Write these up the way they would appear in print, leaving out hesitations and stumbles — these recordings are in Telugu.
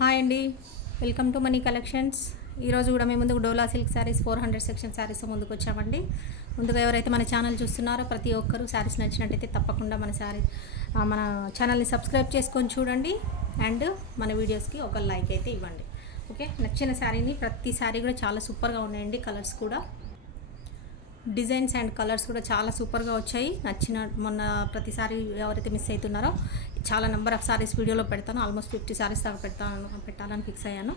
హాయ్ అండి, వెల్కమ్ టు మనీ కలెక్షన్స్. ఈరోజు కూడా మేము ముందుకు డోలా సిల్క్ శారీస్ 400 సెక్షన్ శారీస్ ముందుకు వచ్చామండి. ముందుగా ఎవరైతే మన ఛానల్ చూస్తున్నారో ప్రతి ఒక్కరూ శారీస్ నచ్చినట్టయితే తప్పకుండా మన ఛానల్ని సబ్స్క్రైబ్ చేసుకొని చూడండి అండ్ మన వీడియోస్కి ఒక లైక్ అయితే ఇవ్వండి. ఓకే, నచ్చిన శారీని ప్రతి శారీ కూడా చాలా సూపర్గా ఉన్నాయండి. కలర్స్ కూడా, డిజైన్స్ అండ్ కలర్స్ కూడా చాలా సూపర్గా వచ్చాయి. నచ్చిన మొన్న ప్రతిసారి ఎవరైతే మిస్ అవుతున్నారో చాలా నెంబర్ ఆఫ్ సారీస్ వీడియోలో పెడతాను. ఆల్మోస్ట్ 50 సారీస్ దాకా పెట్టాలని ఫిక్స్ అయ్యాను.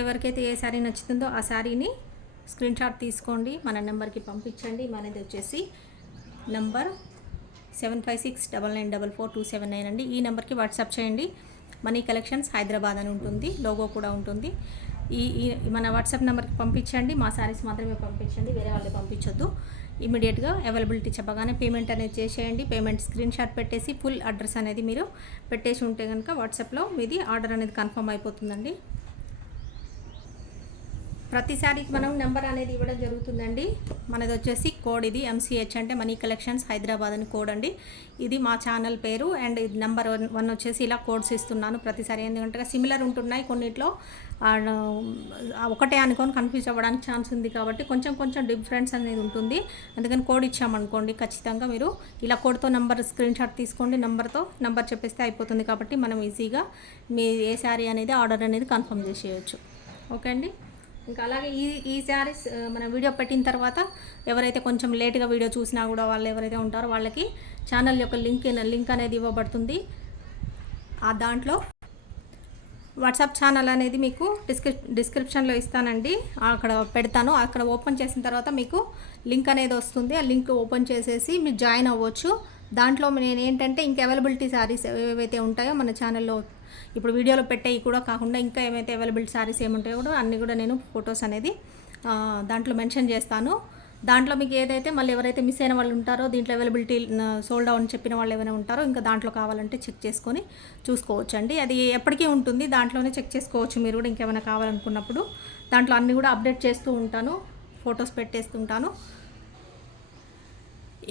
ఎవరికైతే ఏ శారీ నచ్చుతుందో ఆ శారీని స్క్రీన్ షాట్ తీసుకోండి, మన నెంబర్కి పంపించండి. మనది వచ్చేసి నెంబర్ 7569944279 అండి. ఈ నెంబర్కి వాట్సాప్ చేయండి. మనీ కలెక్షన్స్ హైదరాబాద్ అని ఉంటుంది, లోగో కూడా ఉంటుంది. ఈ మన వాట్సాప్ నెంబర్కి పంపించండి. మా శారీస్ మాత్రమే పంపించండి, వేరే వాళ్ళకి పంపించొద్దు. ఇమీడియట్గా అవైలబిలిటీ చెప్పగానే పేమెంట్ అనేది చేసేయండి. పేమెంట్ స్క్రీన్ షాట్ పెట్టేసి ఫుల్ అడ్రస్ అనేది మీరు పెట్టేసి ఉంటే కనుక వాట్సాప్లో మీది ఆర్డర్ అనేది కన్ఫర్మ్ అయిపోతుందండి. ప్రతి శారీకి మనం నెంబర్ అనేది ఇవ్వడం జరుగుతుందండి. మనది వచ్చేసి కోడ్, ఇది MCH అంటే మనీ కలెక్షన్స్ హైదరాబాద్ అని కోడ్ అండి. ఇది మా ఛానల్ పేరు అండ్ ఇది నెంబర్ 1 వచ్చేసి ఇలా కోడ్స్ ఇస్తున్నాను ప్రతిసారి. ఎందుకంటే సిమిలర్ ఉంటున్నాయి, కొన్నిట్లో ఒకటే అనుకొని కన్ఫ్యూజ్ అవ్వడానికి ఛాన్స్ ఉంది కాబట్టి కొంచెం డిఫరెన్స్ అనేది ఉంటుంది. అందుకని కోడ్ ఇచ్చామనుకోండి, ఖచ్చితంగా మీరు ఇలా కోడ్తో నెంబర్ స్క్రీన్ షాట్ తీసుకోండి. నెంబర్ చెప్పేస్తే అయిపోతుంది కాబట్టి మనం ఈజీగా మీ ఏ శారీ అనేది ఆర్డర్ అనేది కన్ఫర్మ్ చేసేయచ్చు. ఓకే అండి. ఇంకా అలాగే ఈ శారీస్ మనం వీడియో పెట్టిన తర్వాత ఎవరైతే కొంచెం లేట్గా వీడియో చూసినా కూడా వాళ్ళు ఎవరైతే ఉంటారో వాళ్ళకి ఛానల్ యొక్క లింక్ అనేది ఇవ్వబడుతుంది. ఆ దాంట్లో వాట్సాప్ ఛానల్ అనేది మీకు డిస్క్రిప్షన్లో ఇస్తానండి, అక్కడ పెడతాను. అక్కడ ఓపెన్ చేసిన తర్వాత మీకు లింక్ అనేది వస్తుంది. ఆ లింక్ ఓపెన్ చేసేసి మీరు జాయిన్ అవ్వచ్చు. దాంట్లో నేను ఏంటంటే ఇంకా అవైలబిలిటీ శారీస్ ఏవైతే ఉంటాయో మన ఛానల్లో ఇప్పుడు వీడియోలో పెట్టేవి కూడా కాకుండా ఇంకా ఏమైతే అవైలబిలిటీ శారీస్ ఏముంటాయో కూడా అన్నీ కూడా నేను ఫొటోస్ అనేది దాంట్లో మెన్షన్ చేస్తాను. దాంట్లో మీకు ఏదైతే మళ్ళీ ఎవరైతే మిస్ అయిన వాళ్ళు ఉంటారో, దీంట్లో అవైలబిలిటీ సోల్డ్ అవుట్ చెప్పిన వాళ్ళు ఏమైనా ఉంటారో ఇంకా దాంట్లో కావాలంటే చెక్ చేసుకొని చూసుకోవచ్చు అండి. అది ఎప్పటికీ ఉంటుంది, దాంట్లోనే చెక్ చేసుకోవచ్చు మీరు కూడా. ఇంకేమైనా కావాలనుకున్నప్పుడు దాంట్లో అన్నీ కూడా అప్డేట్ చేస్తూ ఉంటాను, ఫొటోస్ పెట్టేస్తుంటాను.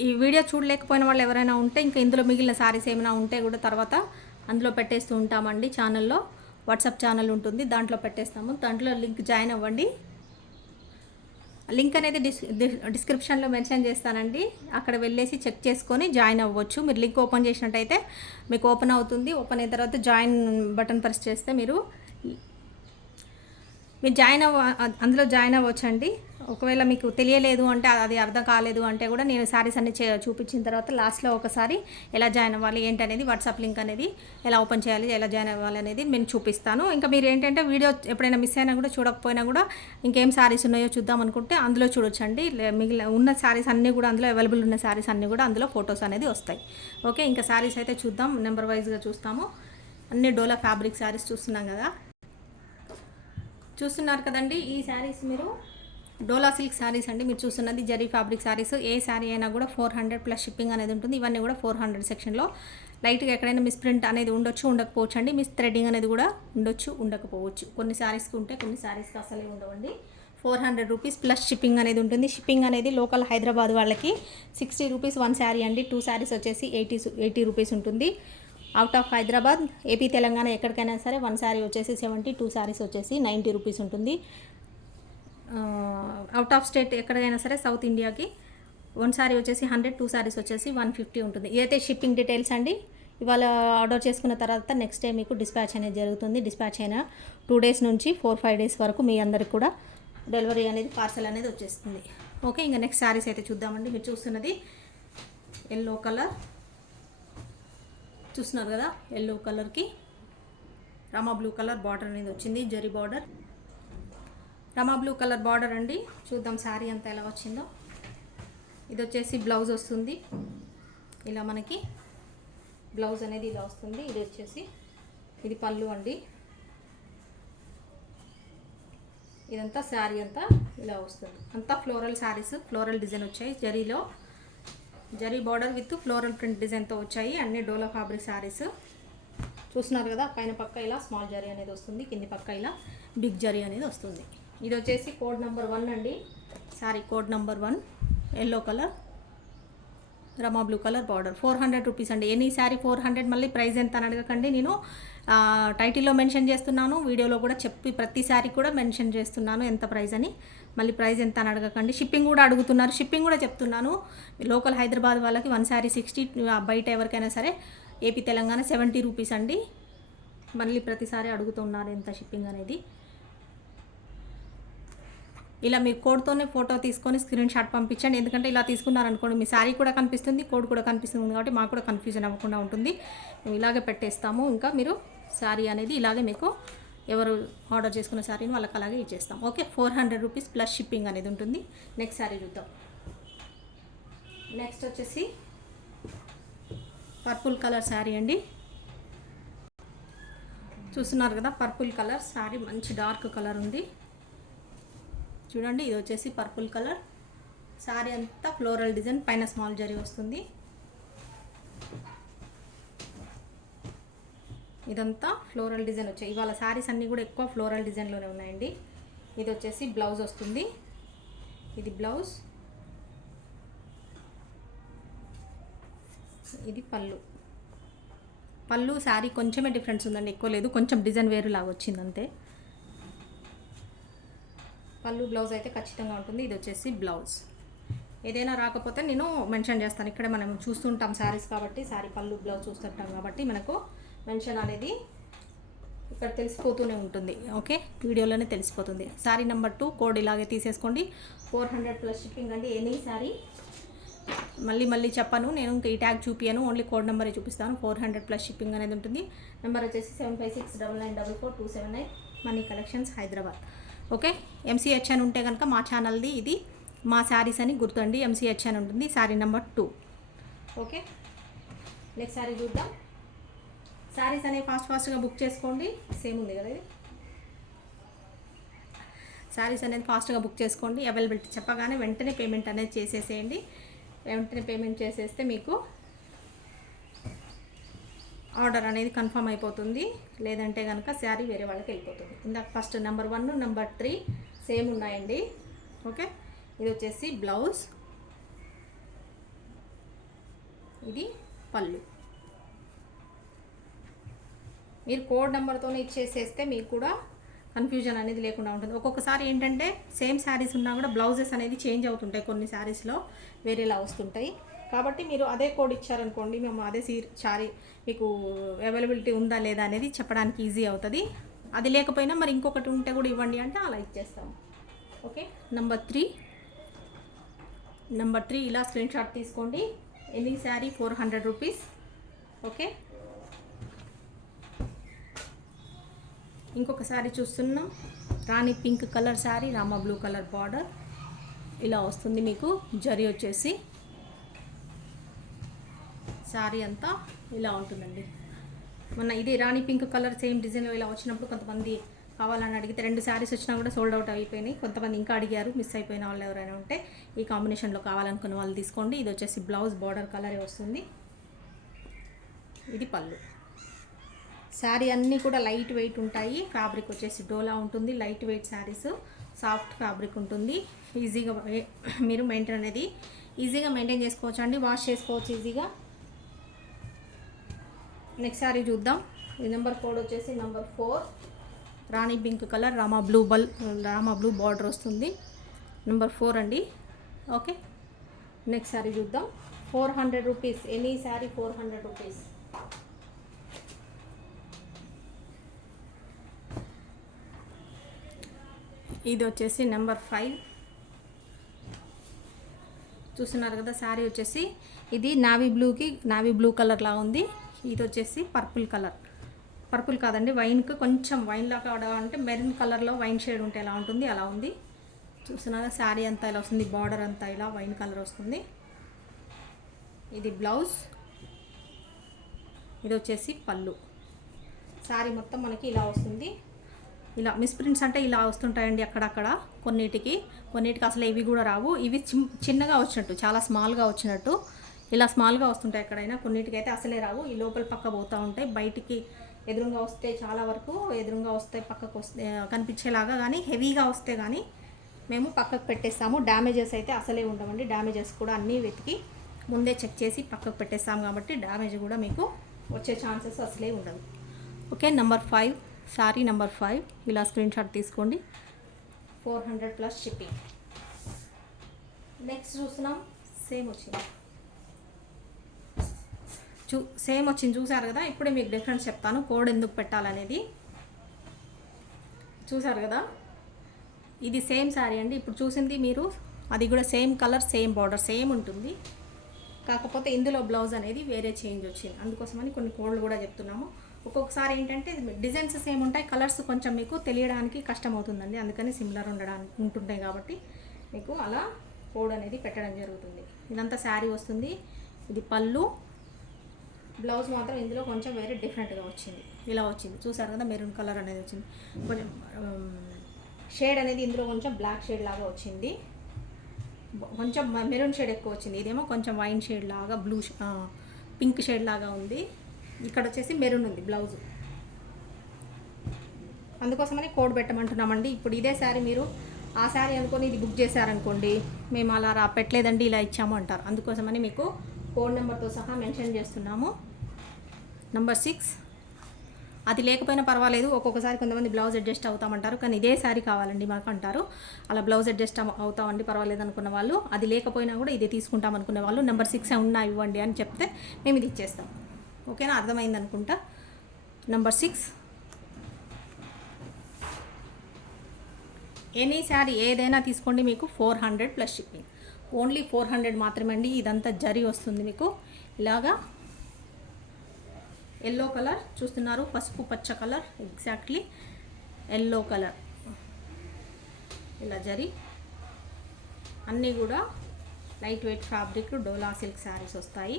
ఈ వీడియో చూడలేకపోయిన వాళ్ళు ఎవరైనా ఉంటే ఇంకా ఇందులో మిగిలిన శారీస్ ఏమైనా ఉంటే కూడా తర్వాత అందులో పెట్టేస్తూ ఉంటామండి. ఛానల్లో వాట్సాప్ ఛానల్ ఉంటుంది, దాంట్లో పెట్టేస్తాము. దాంట్లో లింక్ జాయిన్ అవ్వండి. లింక్ అనేది డిస్క్రిప్షన్లో మెన్షన్ చేస్తానండి. అక్కడ వెళ్ళేసి చెక్ చేసుకొని జాయిన్ అవ్వచ్చు. మీరు లింక్ ఓపెన్ చేసినట్టయితే మీకు ఓపెన్ అవుతుంది. ఓపెన్ అయిన తర్వాత జాయిన్ బటన్ ప్రెస్ చేస్తే మీరు అందులో జాయిన్ అవ్వచ్చండి. ఒకవేళ మీకు తెలియలేదు అంటే, అది అర్థం కాలేదు అంటే కూడా నేను శారీస్ అన్ని చూపించిన తర్వాత లాస్ట్లో ఒకసారి ఎలా జాయిన్ అవ్వాలి ఏంటనేది, వాట్సాప్ లింక్ అనేది ఎలా ఓపెన్ చేయాలి, ఎలా జాయిన్ అవ్వాలి అనేది నేను చూపిస్తాను. ఇంకా మీరు ఏంటంటే వీడియో ఎప్పుడైనా మిస్ అయినా కూడా, చూడకపోయినా కూడా ఇంకేం శారీస్ ఉన్నాయో చూద్దాం అనుకుంటే అందులో చూడొచ్చండి. మిగిలిన ఉన్న శారీస్ అన్నీ కూడా అందులో అవైలబుల్ ఉన్న శారీస్ అన్నీ కూడా అందులో ఫొటోస్ అనేది వస్తాయి. ఓకే, ఇంకా శారీస్ అయితే చూద్దాం, నెంబర్ వైజ్గా చూస్తాము. అన్ని డోలా ఫ్యాబ్రిక్ శారీస్ చూస్తున్నారు కదండి. ఈ శారీస్ మీరు డోలా సిల్క్ శారీస్ అండి. మీరు చూస్తున్నది జరీ ఫ్యాబ్రిక్ శారీస్. ఏ శారీ అయినా కూడా 400 ప్లస్ షిప్పింగ్ అనేది ఉంటుంది. ఇవన్నీ కూడా 400 సెక్షన్లో. లైట్గా ఎక్కడైనా మిస్ ప్రింట్ అనేది ఉండకపోవచ్చు అండి. మిస్ థ్రెడ్డింగ్ అనేది కూడా ఉండకపోవచ్చు. కొన్ని శారీస్కి ఉంటే, కొన్ని శారీస్కి అసలే ఉండవండి. 400 రూపీస్ ప్లస్ షిప్పింగ్ అనేది ఉంటుంది. షిప్పింగ్ అనేది లోకల్ హైదరాబాద్ వాళ్ళకి 60 రూపీస్ 1 శారీ అండి. 2 శారీస్ వచ్చేసి 80 రూపీస్ ఉంటుంది. Out of Hyderabad, AP, Telangana ఎక్కడికైనా సరే 1 శారీ వచ్చేసి 70, 2 శారీస్ వచ్చేసి 90 రూపీస్ ఉంటుంది. అవుట్ ఆఫ్ స్టేట్ ఎక్కడైనా సరే సౌత్ ఇండియాకి 1 శారీ వచ్చేసి 100, 2 శారీస్ వచ్చేసి 150 ఉంటుంది. ఇదైతే షిప్పింగ్ డీటెయిల్స్ అండి. ఇవాళ ఆర్డర్ చేసుకున్న తర్వాత నెక్స్ట్ డే మీకు డిస్పాచ్ అనేది జరుగుతుంది. డిస్పాచ్ అయిన 2 డేస్ నుంచి 4-5 డేస్ వరకు మీ అందరికి కూడా డెలివరీ అనేది, పార్సల్ అనేది వచ్చేస్తుంది. ఓకే, ఇంకా నెక్స్ట్ శారీస్ అయితే చూద్దామండి. మీరు చూస్తున్నది ఎల్లో కలర్ చూస్తున్నారు కదా. ఎల్లో కలర్కి రామా బ్లూ కలర్ బార్డర్ అనేది వచ్చింది, zari border, Rama blue colour border అండి. చూద్దాం శారీ అంతా ఎలా వచ్చిందో. ఇది వచ్చేసి బ్లౌజ్ వస్తుంది, ఇలా మనకి బ్లౌజ్ అనేది ఇలా వస్తుంది. ఇది వచ్చేసి ఇది పళ్ళు అండి. ఇదంతా శారీ అంతా ఇలా వస్తుంది. అంతా ఫ్లోరల్ శారీస్, ఫ్లోరల్ డిజైన్ వచ్చాయి. Zari border with floral print డిజైన్తో వచ్చాయి. అన్ని డోలా ఫ్యాబ్రిక్ శారీస్ చూస్తున్నారు కదా. పైన పక్క ఇలా స్మాల్ జరీ అనేది వస్తుంది, కింది పక్క ఇలా బిగ్ జరీ అనేది వస్తుంది. ఇది వచ్చేసి కోడ్ నెంబర్ 1 అండి. Sari code number 1 yellow colour. రమా బ్లూ కలర్ బార్డర్ 400 రూపీస్ అండి. ఎనీ శారీ 400. మళ్ళీ ప్రైస్ ఎంత అని అడగకండి, నేను టైటిల్లో మెన్షన్ చేస్తున్నాను, వీడియోలో కూడా చెప్పి ప్రతి శారీ కూడా మెన్షన్ చేస్తున్నాను ఎంత ప్రైస్ అని. మళ్ళీ ప్రైస్ ఎంత అని అడగకండి. షిప్పింగ్ కూడా అడుగుతున్నారు, షిప్పింగ్ కూడా చెప్తున్నాను. లోకల్ హైదరాబాద్ వాళ్ళకి 1 శారీ 60, బయట ఎవరికైనా సరే ఏపీ తెలంగాణ 70 రూపీస్ అండి. మళ్ళీ ప్రతిసారి అడుగుతున్నారు ఎంత షిప్పింగ్ అనేది. ఇలా మీ కోడ్తోనే ఫోటో తీసుకొని స్క్రీన్ షాట్ పంపించండి. ఎందుకంటే ఇలా తీసుకున్నారనుకోండి మీ శారీ కూడా కనిపిస్తుంది, కోడ్ కూడా కనిపిస్తుంది కాబట్టి మాకు కూడా కన్ఫ్యూజన్ అవ్వకుండా ఉంటుంది. మేము ఇలాగే పెట్టేస్తాము. ఇంకా మీరు శారీ అనేది ఇలాగే మీకు ఎవరు ఆర్డర్ చేసుకున్న శారీని వాళ్ళకి అలాగే ఇచ్చేస్తాం. ఓకే, 400 రూపీస్ ప్లస్ షిప్పింగ్ అనేది ఉంటుంది. నెక్స్ట్ శారీ చూద్దాం. నెక్స్ట్ వచ్చేసి పర్పుల్ కలర్ శారీ అండి. చూస్తున్నారు కదా, పర్పుల్ కలర్ శారీ మంచి డార్క్ కలర్ ఉంది చూడండి. ఇది వచ్చేసి పర్పుల్ కలర్ శారీ అంతా ఫ్లోరల్ డిజైన్, పైన స్మాల్ జరీ వస్తుంది. ఇదంతా ఫ్లోరల్ డిజైన్ వచ్చాయి. ఇవాళ శారీస్ అన్నీ కూడా ఎక్కువ ఫ్లోరల్ డిజైన్లోనే ఉన్నాయండి. ఇది వచ్చేసి బ్లౌజ్ వస్తుంది. ఇది బ్లౌజ్, ఇది పళ్ళు. పళ్ళు శారీ కొంచెమే డిఫరెన్స్ ఉందండి, ఎక్కువ లేదు, కొంచెం డిజైన్ వేరు లాగా వచ్చింది అంతే. పళ్ళు బ్లౌజ్ అయితే ఖచ్చితంగా ఉంటుంది. ఇది వచ్చేసి బ్లౌజ్. ఏదైనా రాకపోతే నేను మెన్షన్ చేస్తాను. ఇక్కడే మనం చూస్తుంటాం శారీస్ కాబట్టి, శారీ పళ్ళు బ్లౌజ్ చూస్తుంటాం కాబట్టి మనకు మెన్షన్ అనేది ఇక్కడ తెలిసిపోతూనే ఉంటుంది. ఓకే, వీడియోలోనే తెలిసిపోతుంది. శారీ నెంబర్ 2 కోడ్ ఇలాగే తీసేసుకోండి. 400 ప్లస్ షిప్పింగ్ అండి. ఎనీ శారీ మళ్ళీ చెప్పాను నేను, ఇంకా ఈ ట్యాగ్ చూపియాను, ఓన్లీ కోడ్ నెంబరే చూపిస్తాను. 400 ప్లస్ షిప్పింగ్ అనేది ఉంటుంది. నెంబర్ వచ్చేసి 7569944279 money collections Hyderabad. Okay, MCH అని ఉంటే కనుక మా ఛానల్ది, ఇది మా శారీస్ అని గుర్తుండి MCH అని ఉంటుంది. Sari number 2. Okay, next sari చూద్దాం. శారీస్ అనేవి ఫాస్ట్గా బుక్ చేసుకోండి. సేమ్ ఉంది కదా ఇది. శారీస్ అనేది ఫాస్ట్గా బుక్ చేసుకోండి. అవైలబిలిటీ చెప్పగానే వెంటనే పేమెంట్ అనేది చేసేసేయండి. వెంటనే పేమెంట్ చేసేస్తే మీకు ఆర్డర్ అనేది కన్ఫర్మ్ అయిపోతుంది. లేదంటే కనుక శారీ వేరే వాళ్ళకి వెళ్ళిపోతుంది. ఇందాక ఫస్ట్ నెంబర్ 1, నెంబర్ 3 సేమ్ ఉన్నాయండి. ఓకే, ఇది వచ్చేసి బ్లౌజ్, ఇది పళ్ళు. మీరు కోడ్ నెంబర్తోనే ఇచ్చేసేస్తే మీకు కూడా కన్ఫ్యూజన్ అనేది లేకుండా ఉంటుంది. ఒక్కొక్కసారి ఏంటంటే సేమ్ శారీస్ ఉన్నా కూడా బ్లౌజెస్ అనేది చేంజ్ అవుతుంటాయి, కొన్ని శారీస్లో వేరేలా వస్తుంటాయి. కాబట్టి మీరు అదే కోడ్ ఇచ్చారనుకోండి, మేము అదే శారీ మీకు అవైలబిలిటీ ఉందా లేదా అనేది చెప్పడానికి ఈజీ అవుతుంది. అది లేకపోయినా మరి ఇంకొకటి ఉంటే కూడా ఇవ్వండి అంటే అలా ఇచ్చేస్తాము. ఓకే, నెంబర్ 3 ఇలా స్క్రీన్ షాట్ తీసుకోండి. Any sari 400 rupees. ఓకే, ఇంకొక శారీ చూస్తున్నాం. రాణి పింక్ కలర్ శారీ, రామా బ్లూ కలర్ బార్డర్ ఇలా వస్తుంది. మీకు జరీ వచ్చేసి శారీ అంతా ఇలా ఉంటుందండి. మొన్న ఇది రాణి పింక్ కలర్ సేమ్ డిజైన్లో ఇలా వచ్చినప్పుడు కొంతమంది కావాలని అడిగితే 2 శారీస్ వచ్చినా కూడా సోల్డ్ అవుట్ అయిపోయినాయి. కొంతమంది ఇంకా అడిగారు, మిస్ అయిపోయిన వాళ్ళు ఎవరైనా ఉంటే ఈ కాంబినేషన్లో కావాలనుకున్న వాళ్ళు తీసుకోండి. ఇది వచ్చేసి బ్లౌజ్ బార్డర్ కలరే వస్తుంది. ఇది పళ్ళు. శారీ అన్నీ కూడా లైట్ వెయిట్ ఉంటాయి. ఫ్యాబ్రిక్ వచ్చేసి డోలా ఉంటుంది. Light weight saris, soft fabric ఉంటుంది. ఈజీగా మీరు మెయింటైన్ అనేది ఈజీగా మెయింటైన్ చేసుకోవచ్చు అండి, వాష్ చేసుకోవచ్చు ఈజీగా. నెక్స్ట్ శారీ చూద్దాం. ఈ నెంబర్ కోడ్ వచ్చేసి నెంబర్ 4, రాణి పింక్ కలర్, రామా బ్లూ బార్డర్ వస్తుంది. నెంబర్ 4 అండి. ఓకే, నెక్స్ట్ శారీ చూద్దాం. 400 రూపీస్. Any sari 400 rupees. ఇది వచ్చేసి నెంబర్ 5. చూస్తున్నారు కదా, శారీ వచ్చేసి ఇది నావీ బ్లూ కలర్లా ఉంది. ఇది వచ్చేసి పర్పుల్ కాదండి, వైన్కి కొంచెం వైన్ లాగా అంటే మెరూన్ కలర్లో వైన్ షేడ్ ఉంటే ఎలా ఉంటుంది అలా ఉంది. చూస్తున్నారా, శారీ అంతా ఇలా వస్తుంది, బార్డర్ అంతా ఇలా వైన్ కలర్ వస్తుంది. ఇది బ్లౌజ్, ఇది వచ్చేసి పళ్ళు. శారీ మొత్తం మనకి ఇలా వస్తుంది. ఇలా మిస్ప్రింట్స్ అంటే ఇలా వస్తుంటాయండి అక్కడక్కడ, కొన్నిటికి అసలు ఇవి కూడా రావు. ఇవి చిన్నగా వచ్చినట్టు, చాలా స్మాల్గా వచ్చినట్టు ఇలా స్మాల్గా వస్తుంటాయి ఎక్కడైనా. కొన్నిటికి అయితే అసలే రావు. ఈ లోపల పక్క పోతూ ఉంటాయి. బయటికి ఎదురుగా వస్తే చాలా వరకు ఎదురుగా వస్తే పక్కకు వస్తే కనిపించేలాగా, కానీ హెవీగా వస్తే కానీ మేము పక్కకు పెట్టేస్తాము. డ్యామేజెస్ అయితే అసలే ఉండవండి. డ్యామేజెస్ కూడా అన్నీ వెతికి ముందే చెక్ చేసి పక్కకు పెట్టేస్తాం కాబట్టి డ్యామేజ్ కూడా మీకు వచ్చే ఛాన్సెస్ అసలే ఉండదు. ఓకే, నెంబర్ 5 శారీ నెంబర్ 5 ఇలా స్క్రీన్ షాట్ తీసుకోండి. 400+ షిప్పింగ్. నెక్స్ట్ చూస్తున్నాం, సేమ్ వచ్చింది చూసారు కదా. ఇప్పుడే మీకు డిఫరెన్స్ చెప్తాను, కోడ్ ఎందుకు పెట్టాలనేది. చూసారు కదా, ఇది సేమ్ శారీ అండి. ఇప్పుడు చూసింది మీరు, అది కూడా same colour, same border, same ఉంటుంది. కాకపోతే ఇందులో బ్లౌజ్ అనేది వేరే చేంజ్ వచ్చింది. అందుకోసమని కొన్ని కోడ్లు కూడా చెప్తున్నాము. ఒక్కొక్కసారి ఏంటంటే డిజైన్స్ సేమ్ ఉంటాయి, కలర్స్ కొంచెం మీకు తెలియడానికి కష్టం అవుతుందండి. అందుకని సిమిలర్ ఉంటుంటాయి కాబట్టి మీకు అలా కోడ్ అనేది పెట్టడం జరుగుతుంది. ఇదంతా శారీ వస్తుంది. ఇది పళ్ళు, బ్లౌజ్ మాత్రం ఇందులో కొంచెం వేరే డిఫరెంట్గా వచ్చింది. ఇలా వచ్చింది చూసారు కదా, మెరూన్ కలర్ అనేది వచ్చింది. కొంచెం షేడ్ అనేది ఇందులో కొంచెం బ్లాక్ షేడ్ లాగా వచ్చింది, కొంచెం మెరూన్ షేడ్ ఎక్కువ వచ్చింది. ఇదేమో కొంచెం వైన్ షేడ్ లాగా, బ్లూ పింక్ షేడ్ లాగా ఉంది. ఇక్కడ వచ్చేసి మెరూన్ ఉంది బ్లౌజ్. అందుకోసమని కోడ్ పెట్టమంటున్నామండి. ఇప్పుడు ఇదే శారీ మీరు ఆ శారీ అనుకొని ఇది బుక్ చేశారనుకోండి, మేము అలా పెట్టలేదండి ఇలా ఇచ్చాము అంటారు. అందుకోసమని మీకు కోడ్ నెంబర్తో సహా మెన్షన్ చేస్తున్నాము. నెంబర్ 6, అది లేకపోయినా పర్వాలేదు, ఒక్కొక్కసారి కొంతమంది బ్లౌజ్ అడ్జస్ట్ అవుతామంటారు, కానీ ఇదే శారీ కావాలండి మాకు అంటారు. అలా బ్లౌజ్ అడ్జస్ట్ అవుతామండి పర్వాలేదు అనుకున్న వాళ్ళు, అది లేకపోయినా కూడా ఇది తీసుకుంటాం అనుకునే వాళ్ళు నెంబర్ 6 ఉన్నా ఇవ్వండి అని చెప్తే మేము ఇది ఇచ్చేస్తాం. ఓకేనా, అర్థమైంది అనుకుంటా. నెంబర్ 6, ఎనీ శారీ ఏదైనా తీసుకోండి, మీకు 400+ షిప్పింగ్. ఓన్లీ 400 మాత్రమే అండి. ఇదంతా జరీ వస్తుంది మీకు. ఇలాగా ఎల్లో కలర్ చూస్తున్నారు, పసుపు పచ్చ కలర్, ఎగ్జాక్ట్లీ ఎల్లో కలర్. ఇలా జరీ అన్నీ కూడా లైట్ వెయిట్ ఫ్యాబ్రిక్ డోలా సిల్క్ శారీస్ వస్తాయి.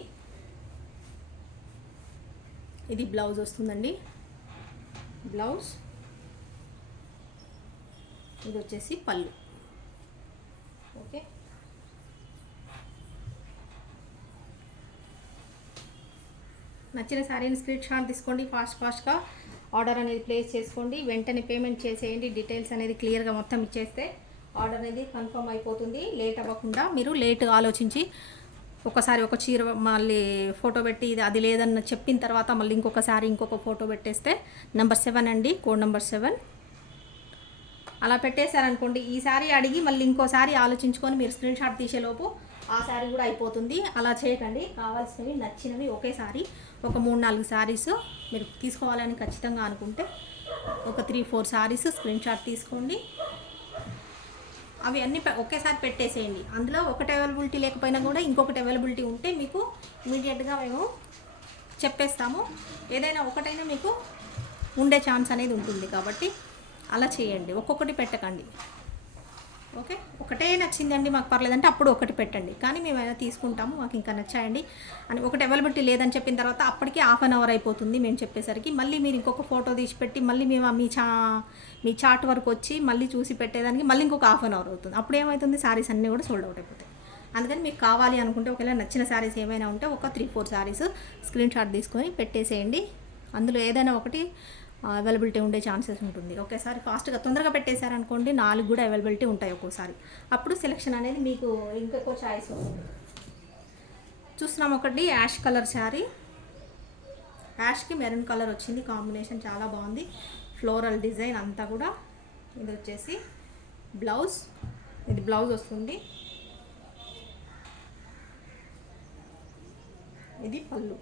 ఇది బ్లౌజ్ వస్తుందండి. బ్లౌజ్ ఇది వచ్చేసి పళ్ళు. ఓకే, నచ్చిన శారీని స్క్రీన్ షాట్ తీసుకోండి. ఫాస్ట్గా ఆర్డర్ అనేది ప్లేస్ చేసుకోండి. వెంటనే పేమెంట్ చేసేయండి. డీటెయిల్స్ అనేది క్లియర్గా మొత్తం ఇచ్చేస్తే ఆర్డర్ అనేది కన్ఫర్మ్ అయిపోతుంది. లేట్ అవ్వకుండా మీరు లేట్ ఆలోచించి ఒకసారి ఒక చీర మళ్ళీ ఫోటో పెట్టి ఇది అది లేదన్న చెప్పిన తర్వాత మళ్ళీ ఇంకొకసారి ఇంకొక ఫోటో పెట్టేస్తే నెంబర్ 7 అండి, కోడ్ నెంబర్ 7 అలా పెట్టేశారనుకోండి, ఈ శారీ అడిగి మళ్ళీ ఇంకోసారి ఆలోచించుకొని మీరు స్క్రీన్ షాట్ తీసేలోపు ఆ శారీ కూడా అయిపోతుంది. అలా చేయకండి. కావాల్సినవి నచ్చినవి ఒకేసారి ఒక 3-4 శారీస్ మీరు తీసుకోవాలని ఖచ్చితంగా అనుకుంటే ఒక 3-4 శారీస్ స్క్రీన్ షాట్ తీసుకోండి. అవి అన్నీ ఒకేసారి పెట్టేసేయండి. అందులో ఒకటి అవైలబిలిటీ లేకపోయినా కూడా ఇంకొకటి అవైలబిలిటీ ఉంటే మీకు ఇమీడియట్గా మేము చెప్పేస్తాము. ఏదైనా ఒకటైనా మీకు ఉండే ఛాన్స్ అనేది ఉంటుంది కాబట్టి అలా చేయండి. ఒక్కొక్కటి పెట్టకండి. ఓకే, ఒకటే నచ్చిందండి మాకు పర్లేదంటే అప్పుడు ఒకటి పెట్టండి, కానీ మేము అయినా తీసుకుంటాము మాకు ఇంకా నచ్చాయండి అని ఒకటి అవైలబిలిటీ లేదని చెప్పిన తర్వాత అప్పటికి హాఫ్ అన్ అవర్ అయిపోతుంది మేము చెప్పేసరికి. మళ్ళీ మీరు ఇంకొక ఫోటో తీసి పెట్టి మళ్ళీ మేము మీ చార్ట్ వరకు వచ్చి మళ్ళీ చూసి పెట్టేదానికి మళ్ళీ ఇంకొక హాఫ్ అన్ అవర్ అవుతుంది. అప్పుడు ఏమవుతుంది, శారీస్ అన్నీ కూడా సోల్డ్ అవుట్ అయిపోతాయి. అందుకని మీకు కావాలి అనుకుంటే ఒకవేళ నచ్చిన శారీస్ ఏమైనా ఉంటే ఒక 3-4 శారీస్ స్క్రీన్ షాట్ తీసుకొని పెట్టేసేయండి. అందులో ఏదైనా ఒకటి అవైలబిలిటీ ఉండే ఛాన్సెస్ ఉంటుంది. ఒకేసారి ఫాస్ట్గా తొందరగా పెట్టేశారనుకోండి 4 కూడా అవైలబిలిటీ ఉంటాయి ఒక్కోసారి. అప్పుడు సెలెక్షన్ అనేది మీకు ఇంకొక చాయిస్ ఉంటుంది. చూస్తున్నాం ఒకటి యాష్ కలర్ శారీ, యాష్కి మెరూన్ కలర్ వచ్చింది, కాంబినేషన్ చాలా బాగుంది. ఫ్లోరల్ డిజైన్ అంతా కూడా. ఇది వచ్చేసి బ్లౌజ్, ఇది బ్లౌజ్ వస్తుంది. ఇది పళ్ళు,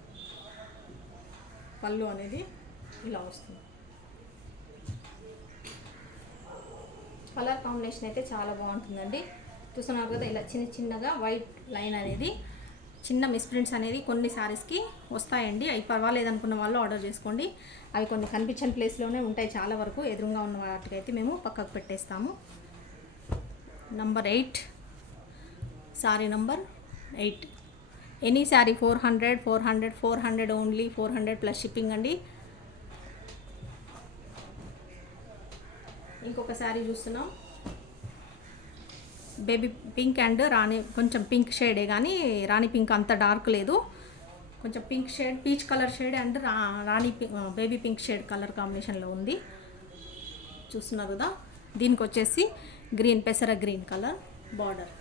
పళ్ళు అనేది ఇలా వస్తుంది. కలర్ కాంబినేషన్ అయితే చాలా బాగుంటుందండి. చూస్తున్నారు కదా, ఇలా చిన్నగా వైట్ లైన్ అనేది చిన్న మిస్ప్రింట్స్ అనేది కొన్ని శారీస్కి వస్తాయండి. అవి పర్వాలేదు అనుకున్న వాళ్ళు ఆర్డర్ చేసుకోండి. అవి కొన్ని కనిపించని ప్లేస్లోనే ఉంటాయి చాలా వరకు. ఎదురుగా ఉన్న వాటికైతే మేము పక్కకు పెట్టేస్తాము. Number 8 sari number 8. Any sari 400 only 400+ shipping అండి. ఇంకొక శారీ చూస్తున్నాం, బేబీ పింక్ అండ్ రాణి, కొంచెం పింక్ షేడే కానీ రాణి పింక్ అంత డార్క్ లేదు, కొంచెం pink shade, peach colour shade and Rani baby pink shade colour కాంబినేషన్లో ఉంది. చూస్తున్నారు కదా, దీనికి వచ్చేసి గ్రీన్, పెసర గ్రీన్ కలర్ బార్డర్.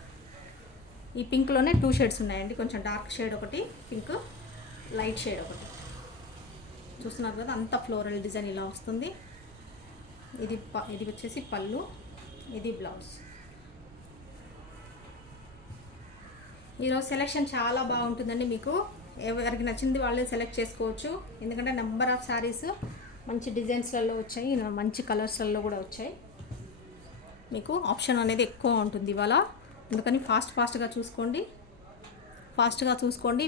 ఈ పింక్లోనే 2 షేడ్స్ ఉన్నాయండి, కొంచెం డార్క్ షేడ్ ఒకటి, పింక్ లైట్ షేడ్ ఒకటి. చూస్తున్నారు కదా, అంత ఫ్లోరల్ డిజైన్ ఇలా వస్తుంది. ఇది వచ్చేసి పళ్ళు, ఇది బ్లౌజ్. ఈరోజు సెలెక్షన్ చాలా బాగుంటుందండి, మీకు ఎవరికి నచ్చింది వాళ్ళే సెలెక్ట్ చేసుకోవచ్చు. ఎందుకంటే నెంబర్ ఆఫ్ శారీస్ మంచి డిజైన్స్లలో వచ్చాయి, మంచి కలర్స్లలో కూడా వచ్చాయి. మీకు ఆప్షన్ అనేది ఎక్కువ ఉంటుంది ఇవాళ, అందుకని ఫాస్ట్గా చూసుకోండి.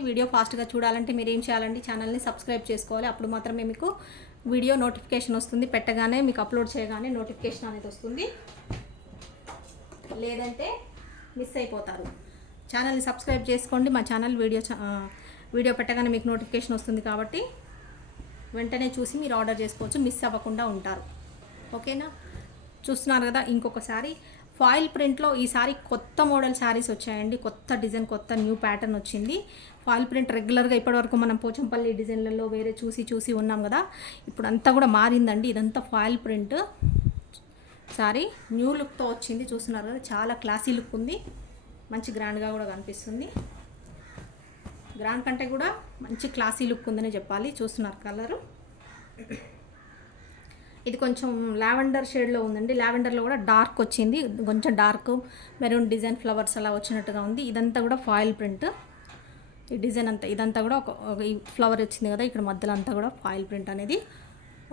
వీడియో ఫాస్ట్గా చూడాలంటే మీరు ఏం చేయాలండి, ఛానల్ని సబ్స్క్రైబ్ చేసుకోవాలి. అప్పుడు మాత్రమే మీకు వీడియో నోటిఫికేషన్ వస్తుంది. పెట్టగానే మీకు అప్లోడ్ చేయగానే నోటిఫికేషన్ అనేది వస్తుంది, లేదంటే మిస్ అయిపోతారు. ఛానల్ని సబ్స్క్రైబ్ చేసుకోండి. మా ఛానల్ వీడియో పెట్టగానే మీకు నోటిఫికేషన్ వస్తుంది కాబట్టి వెంటనే చూసి మీరు ఆర్డర్ చేసుకోవచ్చు, మిస్ అవ్వకుండా ఉంటారు. ఓకేనా? చూస్తున్నారు కదా, ఇంకొకసారి ఫాయిల్ ప్రింట్లో ఈసారి కొత్త మోడల్ శారీస్ వచ్చాయండి. కొత్త డిజైన్, కొత్త న్యూ ప్యాటర్న్ వచ్చింది. ఫాయిల్ ప్రింట్ రెగ్యులర్గా ఇప్పటివరకు మనం పోచంపల్లి డిజైన్లలో వేరే చూసి ఉన్నాం కదా, ఇప్పుడు అంతా కూడా మారిందండి. ఇదంతా ఫాయిల్ ప్రింట్ శారీ న్యూ లుక్తో వచ్చింది. చూస్తున్నారు కదా, చాలా క్లాసీ లుక్ ఉంది, మంచి గ్రాండ్గా కూడా కనిపిస్తుంది. గ్రాండ్ కంటే కూడా మంచి క్లాసీ లుక్ ఉందని చెప్పాలి. చూస్తున్నారు కలరు, ఇది కొంచెం లావెండర్ షేడ్లో ఉందండి. లావెండర్లో కూడా డార్క్ వచ్చింది, కొంచెం డార్క్ మెరూన్ డిజైన్ ఫ్లవర్స్ అలా వచ్చినట్టుగా ఉంది. ఇదంతా కూడా ఫాయిల్ ప్రింట్. ఈ డిజైన్ అంతా ఇదంతా కూడా ఒక ఈ ఫ్లవర్ వచ్చింది కదా, ఇక్కడ మధ్యలో అంతా కూడా ఫాయిల్ ప్రింట్ అనేది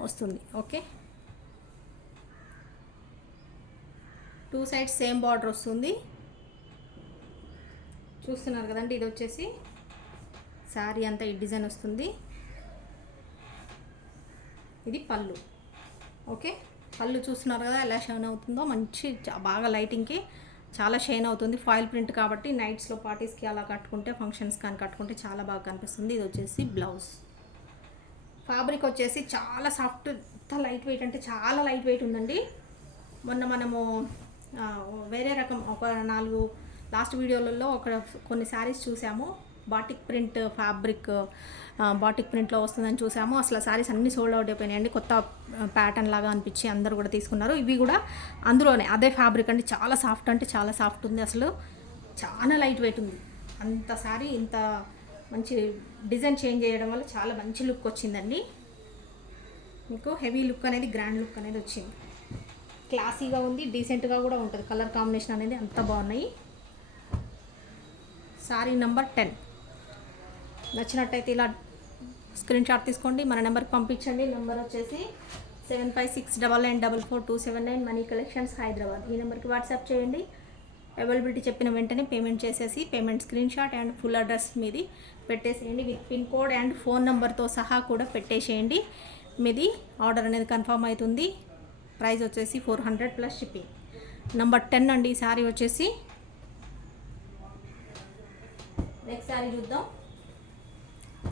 వస్తుంది. ఓకే, 2 సైడ్స్ సేమ్ బార్డర్ వస్తుంది. చూస్తున్నారు కదండి, ఇది వచ్చేసి శారీ అంతా ఈ డిజైన్ వస్తుంది. ఇది పళ్ళు. ఓకే, పళ్ళు చూస్తున్నారు కదా ఎలా షైన్ అవుతుందో, మంచి బాగా లైటింగ్కి చాలా షైన్ అవుతుంది. ఫాయిల్ ప్రింట్ కాబట్టి నైట్స్లో పార్టీస్కి అలా కట్టుకుంటే, ఫంక్షన్స్ కానీ కట్టుకుంటే చాలా బాగా కనిపిస్తుంది. ఇది వచ్చేసి బ్లౌజ్. ఫ్యాబ్రిక్ వచ్చేసి చాలా సాఫ్ట్, లైట్ వెయిట్, అంటే చాలా లైట్ వెయిట్ ఉందండి. మొన్న మనము వేరే రకం ఒక 4 లాస్ట్ వీడియోలలో కొన్ని శారీస్ చూసాము, బాటిక్ ప్రింట్ ఫ్యాబ్రిక్, బాటిక్ ప్రింట్లో వస్తుందని చూసాము. అసలు శారీస్ అన్నీ సోల్డ్ అవుట్ అయిపోయినాయండి. కొత్త ప్యాటర్న్ లాగా అనిపించి అందరూ కూడా తీసుకున్నారు. ఇవి కూడా అందులోనే అదే ఫ్యాబ్రిక్ అండి, చాలా సాఫ్ట్, అంటే చాలా సాఫ్ట్ ఉంది. అసలు చాలా లైట్ వెయిట్ ఉంది. అంత శారీ ఇంత మంచి డిజైన్ చేంజ్ చేయడం వల్ల చాలా మంచి లుక్ వచ్చిందండి. మీకు హెవీ లుక్ అనేది, గ్రాండ్ లుక్ అనేది వచ్చింది. క్లాసీగా ఉంది, డీసెంట్గా కూడా ఉంటుంది. కలర్ కాంబినేషన్ అనేది అంత బాగున్నాయి. శారీ నెంబర్ 10 నచ్చినట్టయితే ఇలా స్క్రీన్ షాట్ తీసుకోండి, మన నెంబర్కి పంపించండి. నెంబర్ వచ్చేసి 7569944279, మనీ కలెక్షన్స్ హైదరాబాద్. ఈ నెంబర్కి వాట్సాప్ చేయండి. అవైలబిలిటీ చెప్పిన వెంటనే పేమెంట్ చేసేసి, payment screen shot and full address మీది పెట్టేసేయండి. With pin code and phone నెంబర్తో సహా కూడా పెట్టేసేయండి. మీది ఆర్డర్ అనేది కన్ఫర్మ్ అవుతుంది. ప్రైస్ వచ్చేసి 400 ప్లస్ షిప్పింగ్. నెంబర్ 10 అండి ఈ శారీ వచ్చేసి. నెక్స్ట్ శారీ చూద్దాం.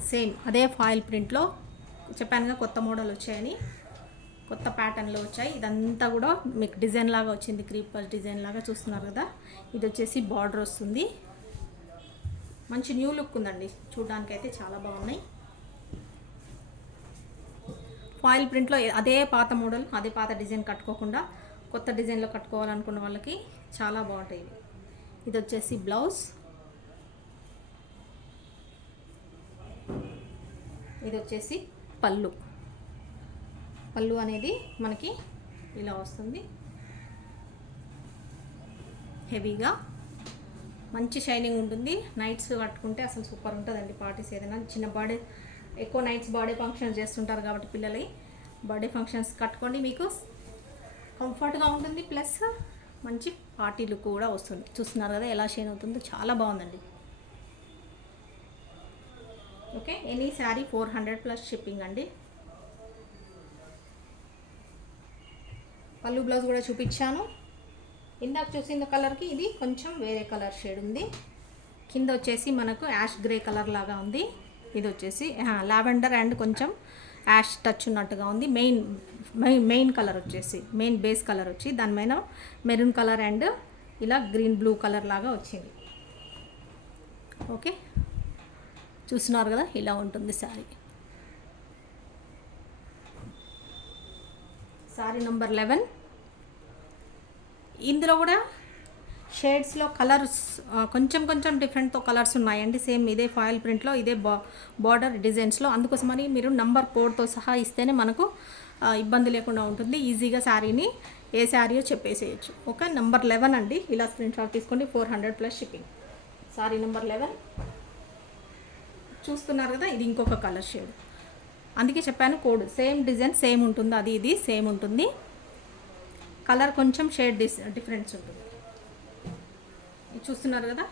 సేమ్ అదే ఫాయిల్ ప్రింట్లో చెప్పానుగా, కొత్త మోడల్ వచ్చాయని, కొత్త ప్యాటర్న్లో వచ్చాయి. ఇదంతా కూడా మీకు డిజైన్ లాగా వచ్చింది, క్రీపర్ డిజైన్ లాగా చూస్తున్నారు కదా. ఇది వచ్చేసి బార్డర్ వస్తుంది. మంచి న్యూ లుక్ ఉందండి, చూడడానికి అయితే చాలా బాగున్నాయి. ఫాయిల్ ప్రింట్లో అదే పాత మోడల్, అదే పాత డిజైన్ కట్టుకోకుండా కొత్త డిజైన్లో కట్టుకోవాలనుకున్న వాళ్ళకి చాలా బాగుంటాయి. ఇది వచ్చేసి బ్లౌజ్, ఇది వచ్చేసి పళ్ళు. పళ్ళు అనేది మనకి ఇలా వస్తుంది, హెవీగా మంచి షైనింగ్ ఉంటుంది. నైట్స్ కట్టుకుంటే అసలు సూపర్ ఉంటుందండి. పార్టీస్ ఏదైనా చిన్న బర్త్డే, ఎక్కువ నైట్స్ బర్త్డే ఫంక్షన్స్ చేస్తుంటారు కాబట్టి పిల్లలు బర్త్డే ఫంక్షన్స్ కట్టుకోండి, మీకు కంఫర్ట్గా ఉంటుంది. ప్లస్ మంచి పార్టీ లుక్ కూడా వస్తుంది. చూస్తున్నారు కదా ఎలా షైన్ అవుతుందో, చాలా బాగుందండి. Okay, any sari 400 plus shipping అండి. పళ్ళు బ్లౌజ్ కూడా చూపించాను. ఇందాక చూసిన కలర్కి ఇది కొంచెం వేరే కలర్ షేడ్ ఉంది. కింద వచ్చేసి మనకు యాష్ గ్రే కలర్ లాగా ఉంది. ఇది వచ్చేసి లావెండర్ అండ్ కొంచెం యాష్ టచ్ ఉన్నట్టుగా ఉంది. మెయిన్ కలర్ వచ్చేసి, మెయిన్ బేస్ కలర్ వచ్చి దానిపైన మెరూన్ కలర్ అండ్ ఇలా గ్రీన్ బ్లూ కలర్ లాగా వచ్చింది. ఓకే, చూస్తున్నారు కదా ఇలా ఉంటుంది శారీ. శారీ నెంబర్ 11. ఇందులో కూడా షేడ్స్లో కలర్స్ కొంచెం కొంచెం డిఫరెంట్తో కలర్స్ ఉన్నాయండి. సేమ్ ఇదే ఫాయిల్ ప్రింట్లో ఇదే బార్డర్ డిజైన్స్లో. అందుకోసమని మీరు నంబర్ కోడ్తో సహా ఇస్తేనే మనకు ఇబ్బంది లేకుండా ఉంటుంది. ఈజీగా శారీని ఏ శారీయో చెప్పేసేయచ్చు. ఓకే, నెంబర్ 11 అండి. ఇలా స్క్రీన్ షాట్ తీసుకోండి. 400 ప్లస్ షిప్పింగ్. శారీ నెంబర్ 11 చూస్తున్నారు కదా, ఇది ఇంకొక కలర్ షేడ్. అందుకే చెప్పాను కోడ్ సేమ్ డిజైన్ సేమ్ ఉంటుంది, అది ఇది సేమ్ ఉంటుంది. కలర్ కొంచెం షేడ్ డిఫరెన్స్ ఉంటుంది. ఇది చూస్తున్నారు కదా,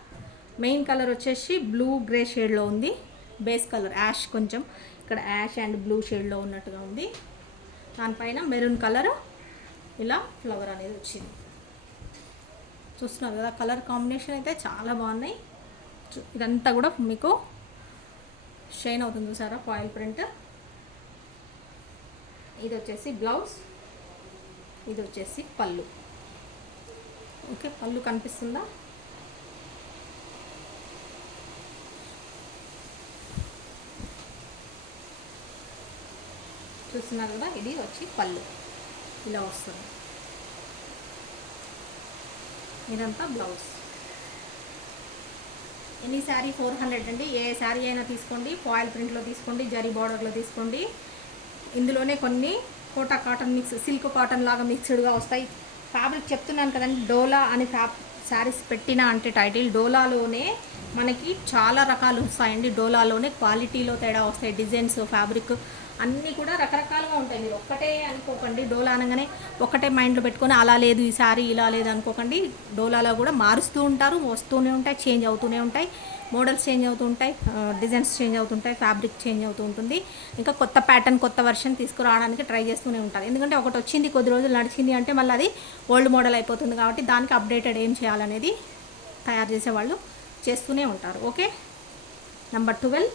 మెయిన్ కలర్ వచ్చేసి బ్లూ గ్రే షేడ్లో ఉంది. బేస్ కలర్ యాష్, కొంచెం ఇక్కడ యాష్ అండ్ బ్లూ షేడ్లో ఉన్నట్టుగా ఉంది. దానిపైన మెరూన్ కలర్ ఇలా ఫ్లవర్ అనేది వచ్చింది. చూస్తున్నారు కదా, కలర్ కాంబినేషన్ అయితే చాలా బాగున్నాయి. ఇదంతా కూడా మీకు షైన్ అవుతుంది చూసారా, ఫాయిల్ ప్రింట్. ఇది వచ్చేసి బ్లౌజ్, ఇది వచ్చేసి పళ్ళు. ఓకే, పళ్ళు కనిపిస్తుందా? చూస్తున్నారు కదా, ఇది వచ్చి పళ్ళు ఇలా వస్తుంది. ఇదంతా బ్లౌజ్. ఎనీ శారీ 400 అండి. ఏ శారీ అయినా తీసుకోండి, ఫాయిల్ ప్రింట్లో తీసుకోండి, జరీ బార్డర్లో తీసుకోండి. ఇందులోనే కొన్ని Kota cotton mix, silk cotton లాగా మిక్స్డ్గా వస్తాయి. ఫ్యాబ్రిక్ చెప్తున్నాను కదండి, డోలా అని శారీస్ పెట్టినా అంటే టైటిల్, డోలాలోనే మనకి చాలా రకాలు వస్తాయండి. డోలాలోనే క్వాలిటీలో తేడా వస్తాయి. డిజైన్స్, ఫ్యాబ్రిక్ అన్నీ కూడా రకరకాలుగా ఉంటాయి. మీరు ఒక్కటే అనుకోకండి, డోలా అనగానే ఒక్కటే మైండ్లో పెట్టుకొని అలా లేదు ఈ శారీ ఇలా లేదు అనుకోకండి. డోలాలో కూడా మారుస్తూ ఉంటారు, వస్తూనే ఉంటాయి, చేంజ్ అవుతూనే ఉంటాయి. మోడల్స్ చేంజ్ అవుతూ ఉంటాయి, డిజైన్స్ చేంజ్ అవుతుంటాయి, ఫ్యాబ్రిక్ చేంజ్ అవుతూ ఉంటుంది. ఇంకా కొత్త ప్యాటర్న్, కొత్త వర్షన్ తీసుకురావడానికి ట్రై చేస్తూనే ఉంటారు. ఎందుకంటే ఒకటి వచ్చింది, కొద్ది రోజులు నడిచింది అంటే మళ్ళీ అది ఓల్డ్ మోడల్ అయిపోతుంది. కాబట్టి దానికి అప్డేటెడ్ ఏం చేయాలనేది తయారు చేసేవాళ్ళు చేస్తూనే ఉంటారు. Okay, number 12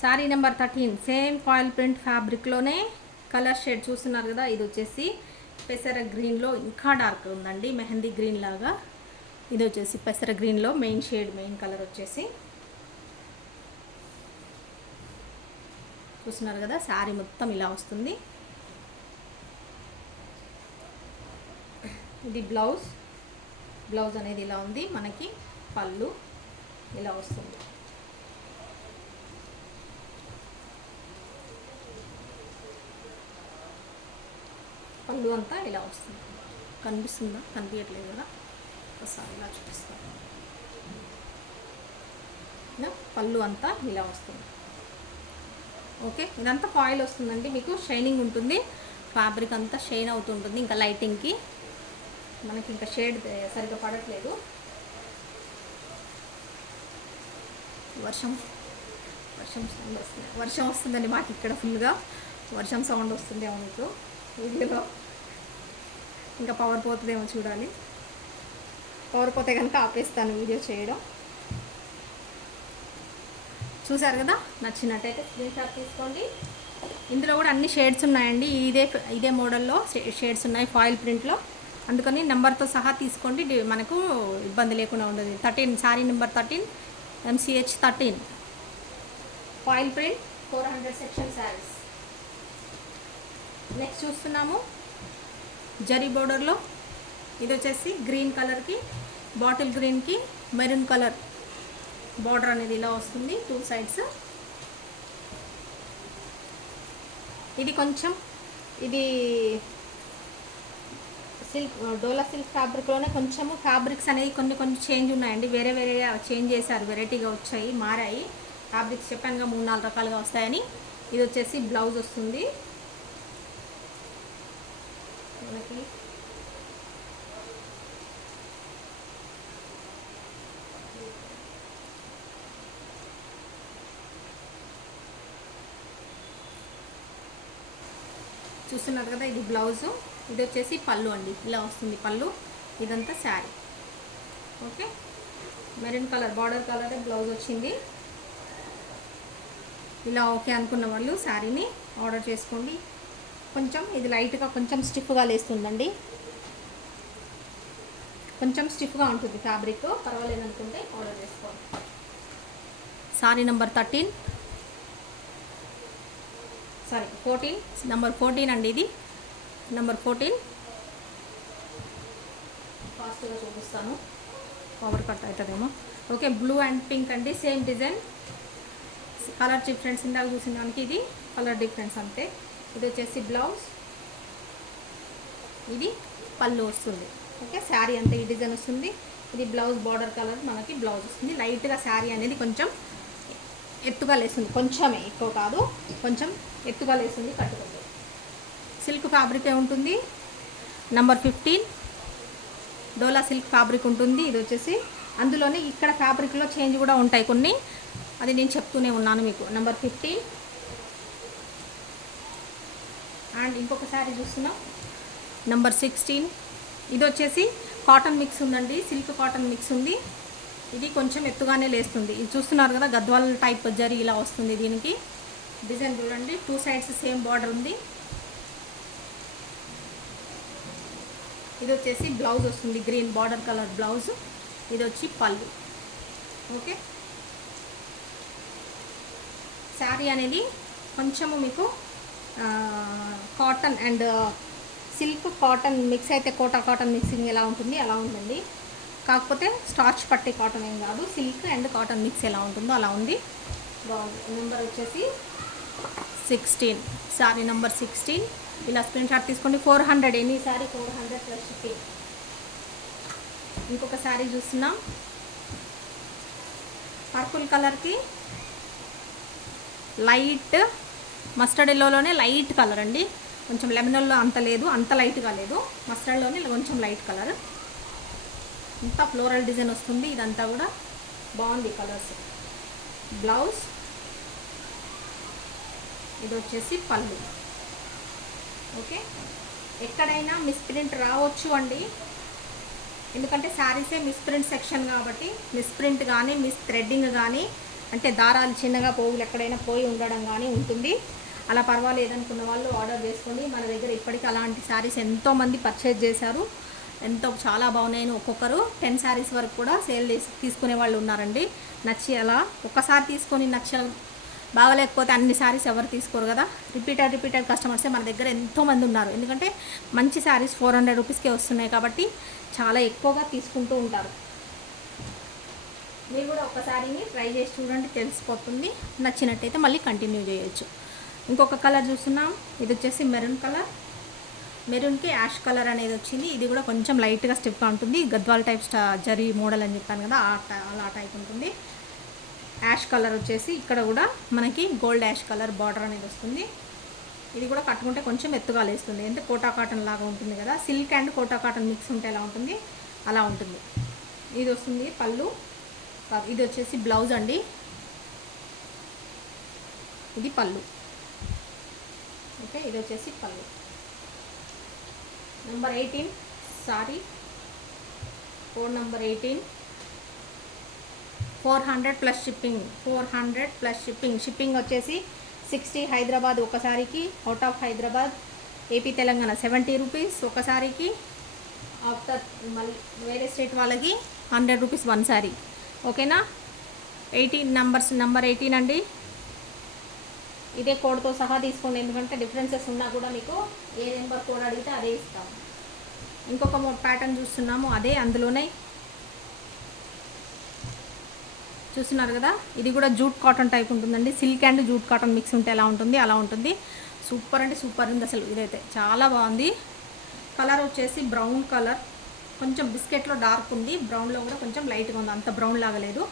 sari number 13 same foil print ఫ్యాబ్రిక్లోనే కలర్ షేడ్ చూస్తున్నారు కదా. ఇది వచ్చేసి పెసర గ్రీన్లో ఇంకా డార్క్ ఉందండి, మెహందీ గ్రీన్ లాగా. ఇది వచ్చేసి పెసర గ్రీన్లో మెయిన్ షేడ్, మెయిన్ కలర్ వచ్చేసి చూస్తున్నారు కదా. శారీ మొత్తం ఇలా వస్తుంది. ఇది బ్లౌజ్, బ్లౌజ్ అనేది ఇలా ఉంది. మనకి పళ్ళు ఇలా వస్తుంది. పళ్ళు అంతా ఇలా వస్తుంది. కనిపిస్తుందా? కనిపించట్లేదు కదా, ఒకసారి ఇలా చూపిస్తాను. పళ్ళు అంతా ఇలా వస్తుంది. ఓకే, ఇదంతా ఫాయిల్ వస్తుందండి. మీకు షైనింగ్ ఉంటుంది, ఫ్యాబ్రిక్ అంతా షైన్ అవుతుంటుంది. ఇంకా లైటింగ్కి మనకి ఇంకా షేడ్ సరిగ్గా పడట్లేదు. వర్షం సౌండ్ వస్తుంది, వర్షం వస్తుందండి మాకు ఇక్కడ ఫుల్గా. వర్షం సౌండ్ వస్తుందేమో మీకు వీడియోలో. ఇంకా పవర్ పోతుందేమో చూడాలి. పవర్ పోతే కనుక ఆపేస్తాను వీడియో చేయడం. చూసారు కదా, నచ్చినట్టయితే స్క్రీన్ షాట్ తీసుకోండి. ఇందులో కూడా అన్ని షేడ్స్ ఉన్నాయండి. ఇదే మోడల్లో షేడ్స్ ఉన్నాయి ఫాయిల్ ప్రింట్లో. అందుకని నెంబర్తో సహా తీసుకోండి, మనకు ఇబ్బంది లేకుండా ఉండదు. 13 sari number 13 MCH 13 foil print 400 section saris. Next చూస్తున్నాము జరీ బోర్డర్లో. ఇది వచ్చేసి గ్రీన్ కలర్కి, బాటిల్ గ్రీన్కి మెరూన్ కలర్ బార్డర్ అనేది ఇలా వస్తుంది 2 సైడ్స్. ఇది సిల్క్, డోలా సిల్క్ ఫ్యాబ్రిక్లోనే కొంచెము ఫ్యాబ్రిక్స్ అనేవి కొన్ని చేంజ్ ఉన్నాయండి. వేరే చేంజ్ చేశారు, వెరైటీగా వచ్చాయి, మారాయి ఫ్యాబ్రిక్స్. చెప్పానుగా 3-4 రకాలుగా వస్తాయని. ఇది వచ్చేసి బ్లౌజ్ వస్తుంది మనకి. చూస్తున్నారు కదా, ఇది బ్లౌజు, ఇది వచ్చేసి పళ్ళు అండి. ఇలా వస్తుంది పళ్ళు. ఇదంతా sari. Okay, maroon colour border colour blouse వచ్చింది. ఇలా ఓకే అనుకున్న వాళ్ళు శారీని ఆర్డర్ చేసుకోండి. కొంచెం ఇది లైట్గా కొంచెం స్టిఫ్గా లేస్తుందండి, కొంచెం స్టిఫ్గా ఉంటుంది ఫ్యాబ్రిక్. పర్వాలేదు అనుకుంటే ఆర్డర్ చేసుకోండి. శారీ నెంబర్ 14 నెంబర్ 14 అండి. ఇది నెంబర్ 14 ఫాస్ట్గా చూపిస్తాను, పవర్ కట్ అవుతుందేమో. ఓకే, బ్లూ అండ్ పింక్ అండి, సేమ్ డిజైన్, కలర్ డిఫరెన్స్ ఇందాక చూసిన దానికి ఇది కలర్ డిఫరెన్స్ అంతే. ఇది వచ్చేసి బ్లౌజ్, ఇది పళ్ళు వస్తుంది. ఓకే, శారీ అంతా ఈ డిజైన్ వస్తుంది. ఇది బ్లౌజ్ బార్డర్ కలర్ మనకి బ్లౌజ్ వస్తుంది. లైట్గా శారీ అనేది కొంచెం ఎత్తుగా లేస్తుంది, కొంచెమే ఎక్కువ కాదు, కొంచెం ఎత్తుగా లేస్తుంది కట్టుకుంటే. సిల్క్ ఫ్యాబ్రికే ఉంటుంది. నెంబర్ 15 డోలా సిల్క్ ఫ్యాబ్రిక్ ఉంటుంది. ఇది వచ్చేసి అందులోనే ఇక్కడ ఫ్యాబ్రిక్లో చేంజ్ కూడా ఉంటాయి కొన్ని, అది నేను చెప్తూనే ఉన్నాను మీకు. నెంబర్ 15 అండ్ ఇంకొక శారీ చూస్తున్నాం, నెంబర్ 16. ఇది వచ్చేసి కాటన్ మిక్స్ ఉందండి, సిల్క్ కాటన్ మిక్స్ ఉంది. ఇది కొంచెం ఎత్తుగానే లేస్తుంది. ఇది చూస్తున్నారు కదా, గద్వాల్ టైప్ జరీ ఇలా వస్తుంది. దీనికి డిజైన్ చూడండి, 2 సైడ్స్ సేమ్ బార్డర్ ఉంది. ఇది వచ్చేసి బ్లౌజ్ వస్తుంది, గ్రీన్ బార్డర్ కలర్ బ్లౌజ్. ఇది వచ్చి పళ్ళు. ఓకే, శారీ అనేది కొంచెము మీకు cotton and silk cotton mix అయితే కోటా కాటన్ మిక్సింగ్ ఎలా ఉంటుంది అలా ఉందండి. కాకపోతే స్టార్చ్ పట్టే కాటన్ ఏం కాదు, సిల్క్ అండ్ కాటన్ మిక్స్ ఎలా ఉంటుందో అలా ఉంది. బాగుంది. నెంబర్ వచ్చేసి 16, శారీ నెంబర్ 16. ఇలా స్క్రీన్ షాట్ తీసుకోండి. 400, ఎనీ శారీ 400 ప్లస్ షిప్పింగ్. ఇంకొక శారీ చూస్తున్నాం, పర్పుల్ కలర్కి లైట్ మస్టర్డ్ ఎల్లోలోనే లైట్ కలర్ అండి, కొంచెం లెమనల్లో అంత లేదు, అంత లైట్గా లేదు, మస్టర్డ్లోనే కొంచెం లైట్ కలర్. ఇంత ఫ్లోరల్ డిజైన్ వస్తుంది. ఇదంతా కూడా బాగుంది కలర్స్. బ్లౌజ్, ఇది వచ్చేసి పళ్ళు. ఓకే, ఎక్కడైనా మిస్ప్రింట్ రావచ్చు అండి, ఎందుకంటే శారీసే మిస్ప్రింట్ సెక్షన్ కాబట్టి. మిస్ప్రింట్ కానీ మిస్ థ్రెడ్డింగ్ కానీ, అంటే దారాలు చిన్నగా పోగులు ఎక్కడైనా పోయి ఉండడం కానీ ఉంటుంది. అలా పర్వాలేదనుకున్న వాళ్ళు ఆర్డర్ చేసుకోండి. మన దగ్గర ఇప్పటికీ అలాంటి శారీస్ ఎంతోమంది పర్చేజ్ చేశారు, చాలా బాగున్నాయని ఒక్కొక్కరు 10 శారీస్ వరకు కూడా సేల్ తీసుకునే వాళ్ళు ఉన్నారండి. నచ్చి అలా ఒక్కసారి తీసుకొని బాగలేకపోతే అన్ని శారీస్ ఎవరు తీసుకోరు కదా. రిపీటెడ్ కస్టమర్సే మన దగ్గర ఎంతోమంది ఉన్నారు. ఎందుకంటే మంచి శారీస్ 400 రూపీస్కే వస్తున్నాయి కాబట్టి చాలా ఎక్కువగా తీసుకుంటూ ఉంటారు. మీరు కూడా ఒకసారిని ట్రై చేసి చూడండి, తెలిసిపోతుంది. నచ్చినట్టయితే మళ్ళీ కంటిన్యూ చేయొచ్చు. ఇంకొక కలర్ చూస్తున్నాం, ఇది వచ్చేసి మెరూన్ కలర్. మెరూన్కి యాష్ కలర్ అనేది వచ్చింది. ఇది కూడా కొంచెం లైట్గా స్టిఫ్గా ఉంటుంది, గద్వాల్ టైప్ జరీ మోడల్ అని చెప్పాను కదా, అలా టైప్ ఉంటుంది. యాష్ కలర్ వచ్చేసి ఇక్కడ కూడా మనకి గోల్డ్ యాష్ కలర్ బార్డర్ అనేది వస్తుంది. ఇది కూడా కట్టుకుంటే కొంచెం ఎత్తుగా లేస్తుంది, అంటే కోటా కాటన్ లాగా ఉంటుంది కదా, silk and Kota cotton mix ఉంటే ఎలా ఉంటుంది అలా ఉంటుంది. ఇది వస్తుంది పళ్ళు. ఇది వచ్చేసి బ్లౌజ్ అండి, ఇది పళ్ళు. ఓకే, ఇది వచ్చేసి పళ్ళు. Number 18 sorry, code number 18, 400 plus shipping. 400 plus shipping. Shipping వచ్చేసి 60 హైదరాబాద్ ఒకసారికి, out of Hyderabad AP Telangana 70 rupees ఒకసారికి, ఆఫ్టర్ మళ్ళీ వేరే స్టేట్ వాళ్ళకి 100 రూపీస్ వన్ సారీ. ఓకేనా, 18 నెంబర్ 18 అండి. ఇదే కోడ్తో సహా తీసుకోండి, ఎందుకంటే డిఫరెన్సెస్ ఉన్నా కూడా మీకు ఏ నెంబర్ కోడ్ అడిగితే అదే ఇస్తాము. ఇంకొక ప్యాటర్న్ చూస్తున్నాము, అదే అందులోనే చూస్తున్నారు కదా. ఇది కూడా జూట్ కాటన్ టైప్ ఉంటుందండి, silk and jute cotton mix ఉంటే ఎలా ఉంటుంది అలా ఉంటుంది. సూపర్ అంటే సూపర్ ఉంది అసలు, ఇదైతే చాలా బాగుంది. కలర్ వచ్చేసి బ్రౌన్ కలర్, కొంచెం బిస్కెట్లో డార్క్ ఉంది, బ్రౌన్లో కూడా కొంచెం లైట్గా ఉంది, అంత బ్రౌన్ లాగా లేదు.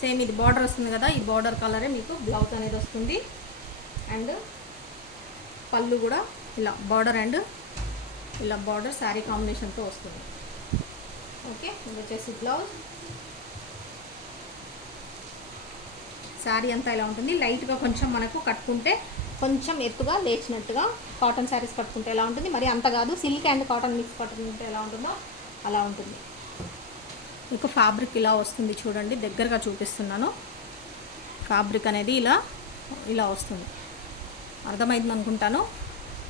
సేమ్ ఇది బార్డర్ వస్తుంది కదా, ఈ బార్డర్ కలరే మీకు బ్లౌజ్ అనేది వస్తుంది. అండ్ పళ్ళు కూడా ఇలా బార్డర్ అండ్ ఇలా బార్డర్ శారీ కాంబినేషన్తో వస్తుంది. ఓకే, ఇది వచ్చేసి బ్లౌజ్. శారీ అంతా ఇలా ఉంటుంది, లైట్గా కొంచెం మనకు కట్టుకుంటే కొంచెం ఎత్తుగా లేచినట్టుగా కాటన్ శారీస్ కట్టుకుంటే ఎలా ఉంటుంది, మరి అంత కాదు, సిల్క్ అండ్ కాటన్ మిక్స్ కట్టుకుంటే ఎలా ఉంటుందో అలా ఉంటుంది. మీకు ఫ్యాబ్రిక్ ఇలా వస్తుంది చూడండి, దగ్గరగా చూపిస్తున్నాను. ఫ్యాబ్రిక్ అనేది ఇలా వస్తుంది, అర్థమైంది అనుకుంటాను.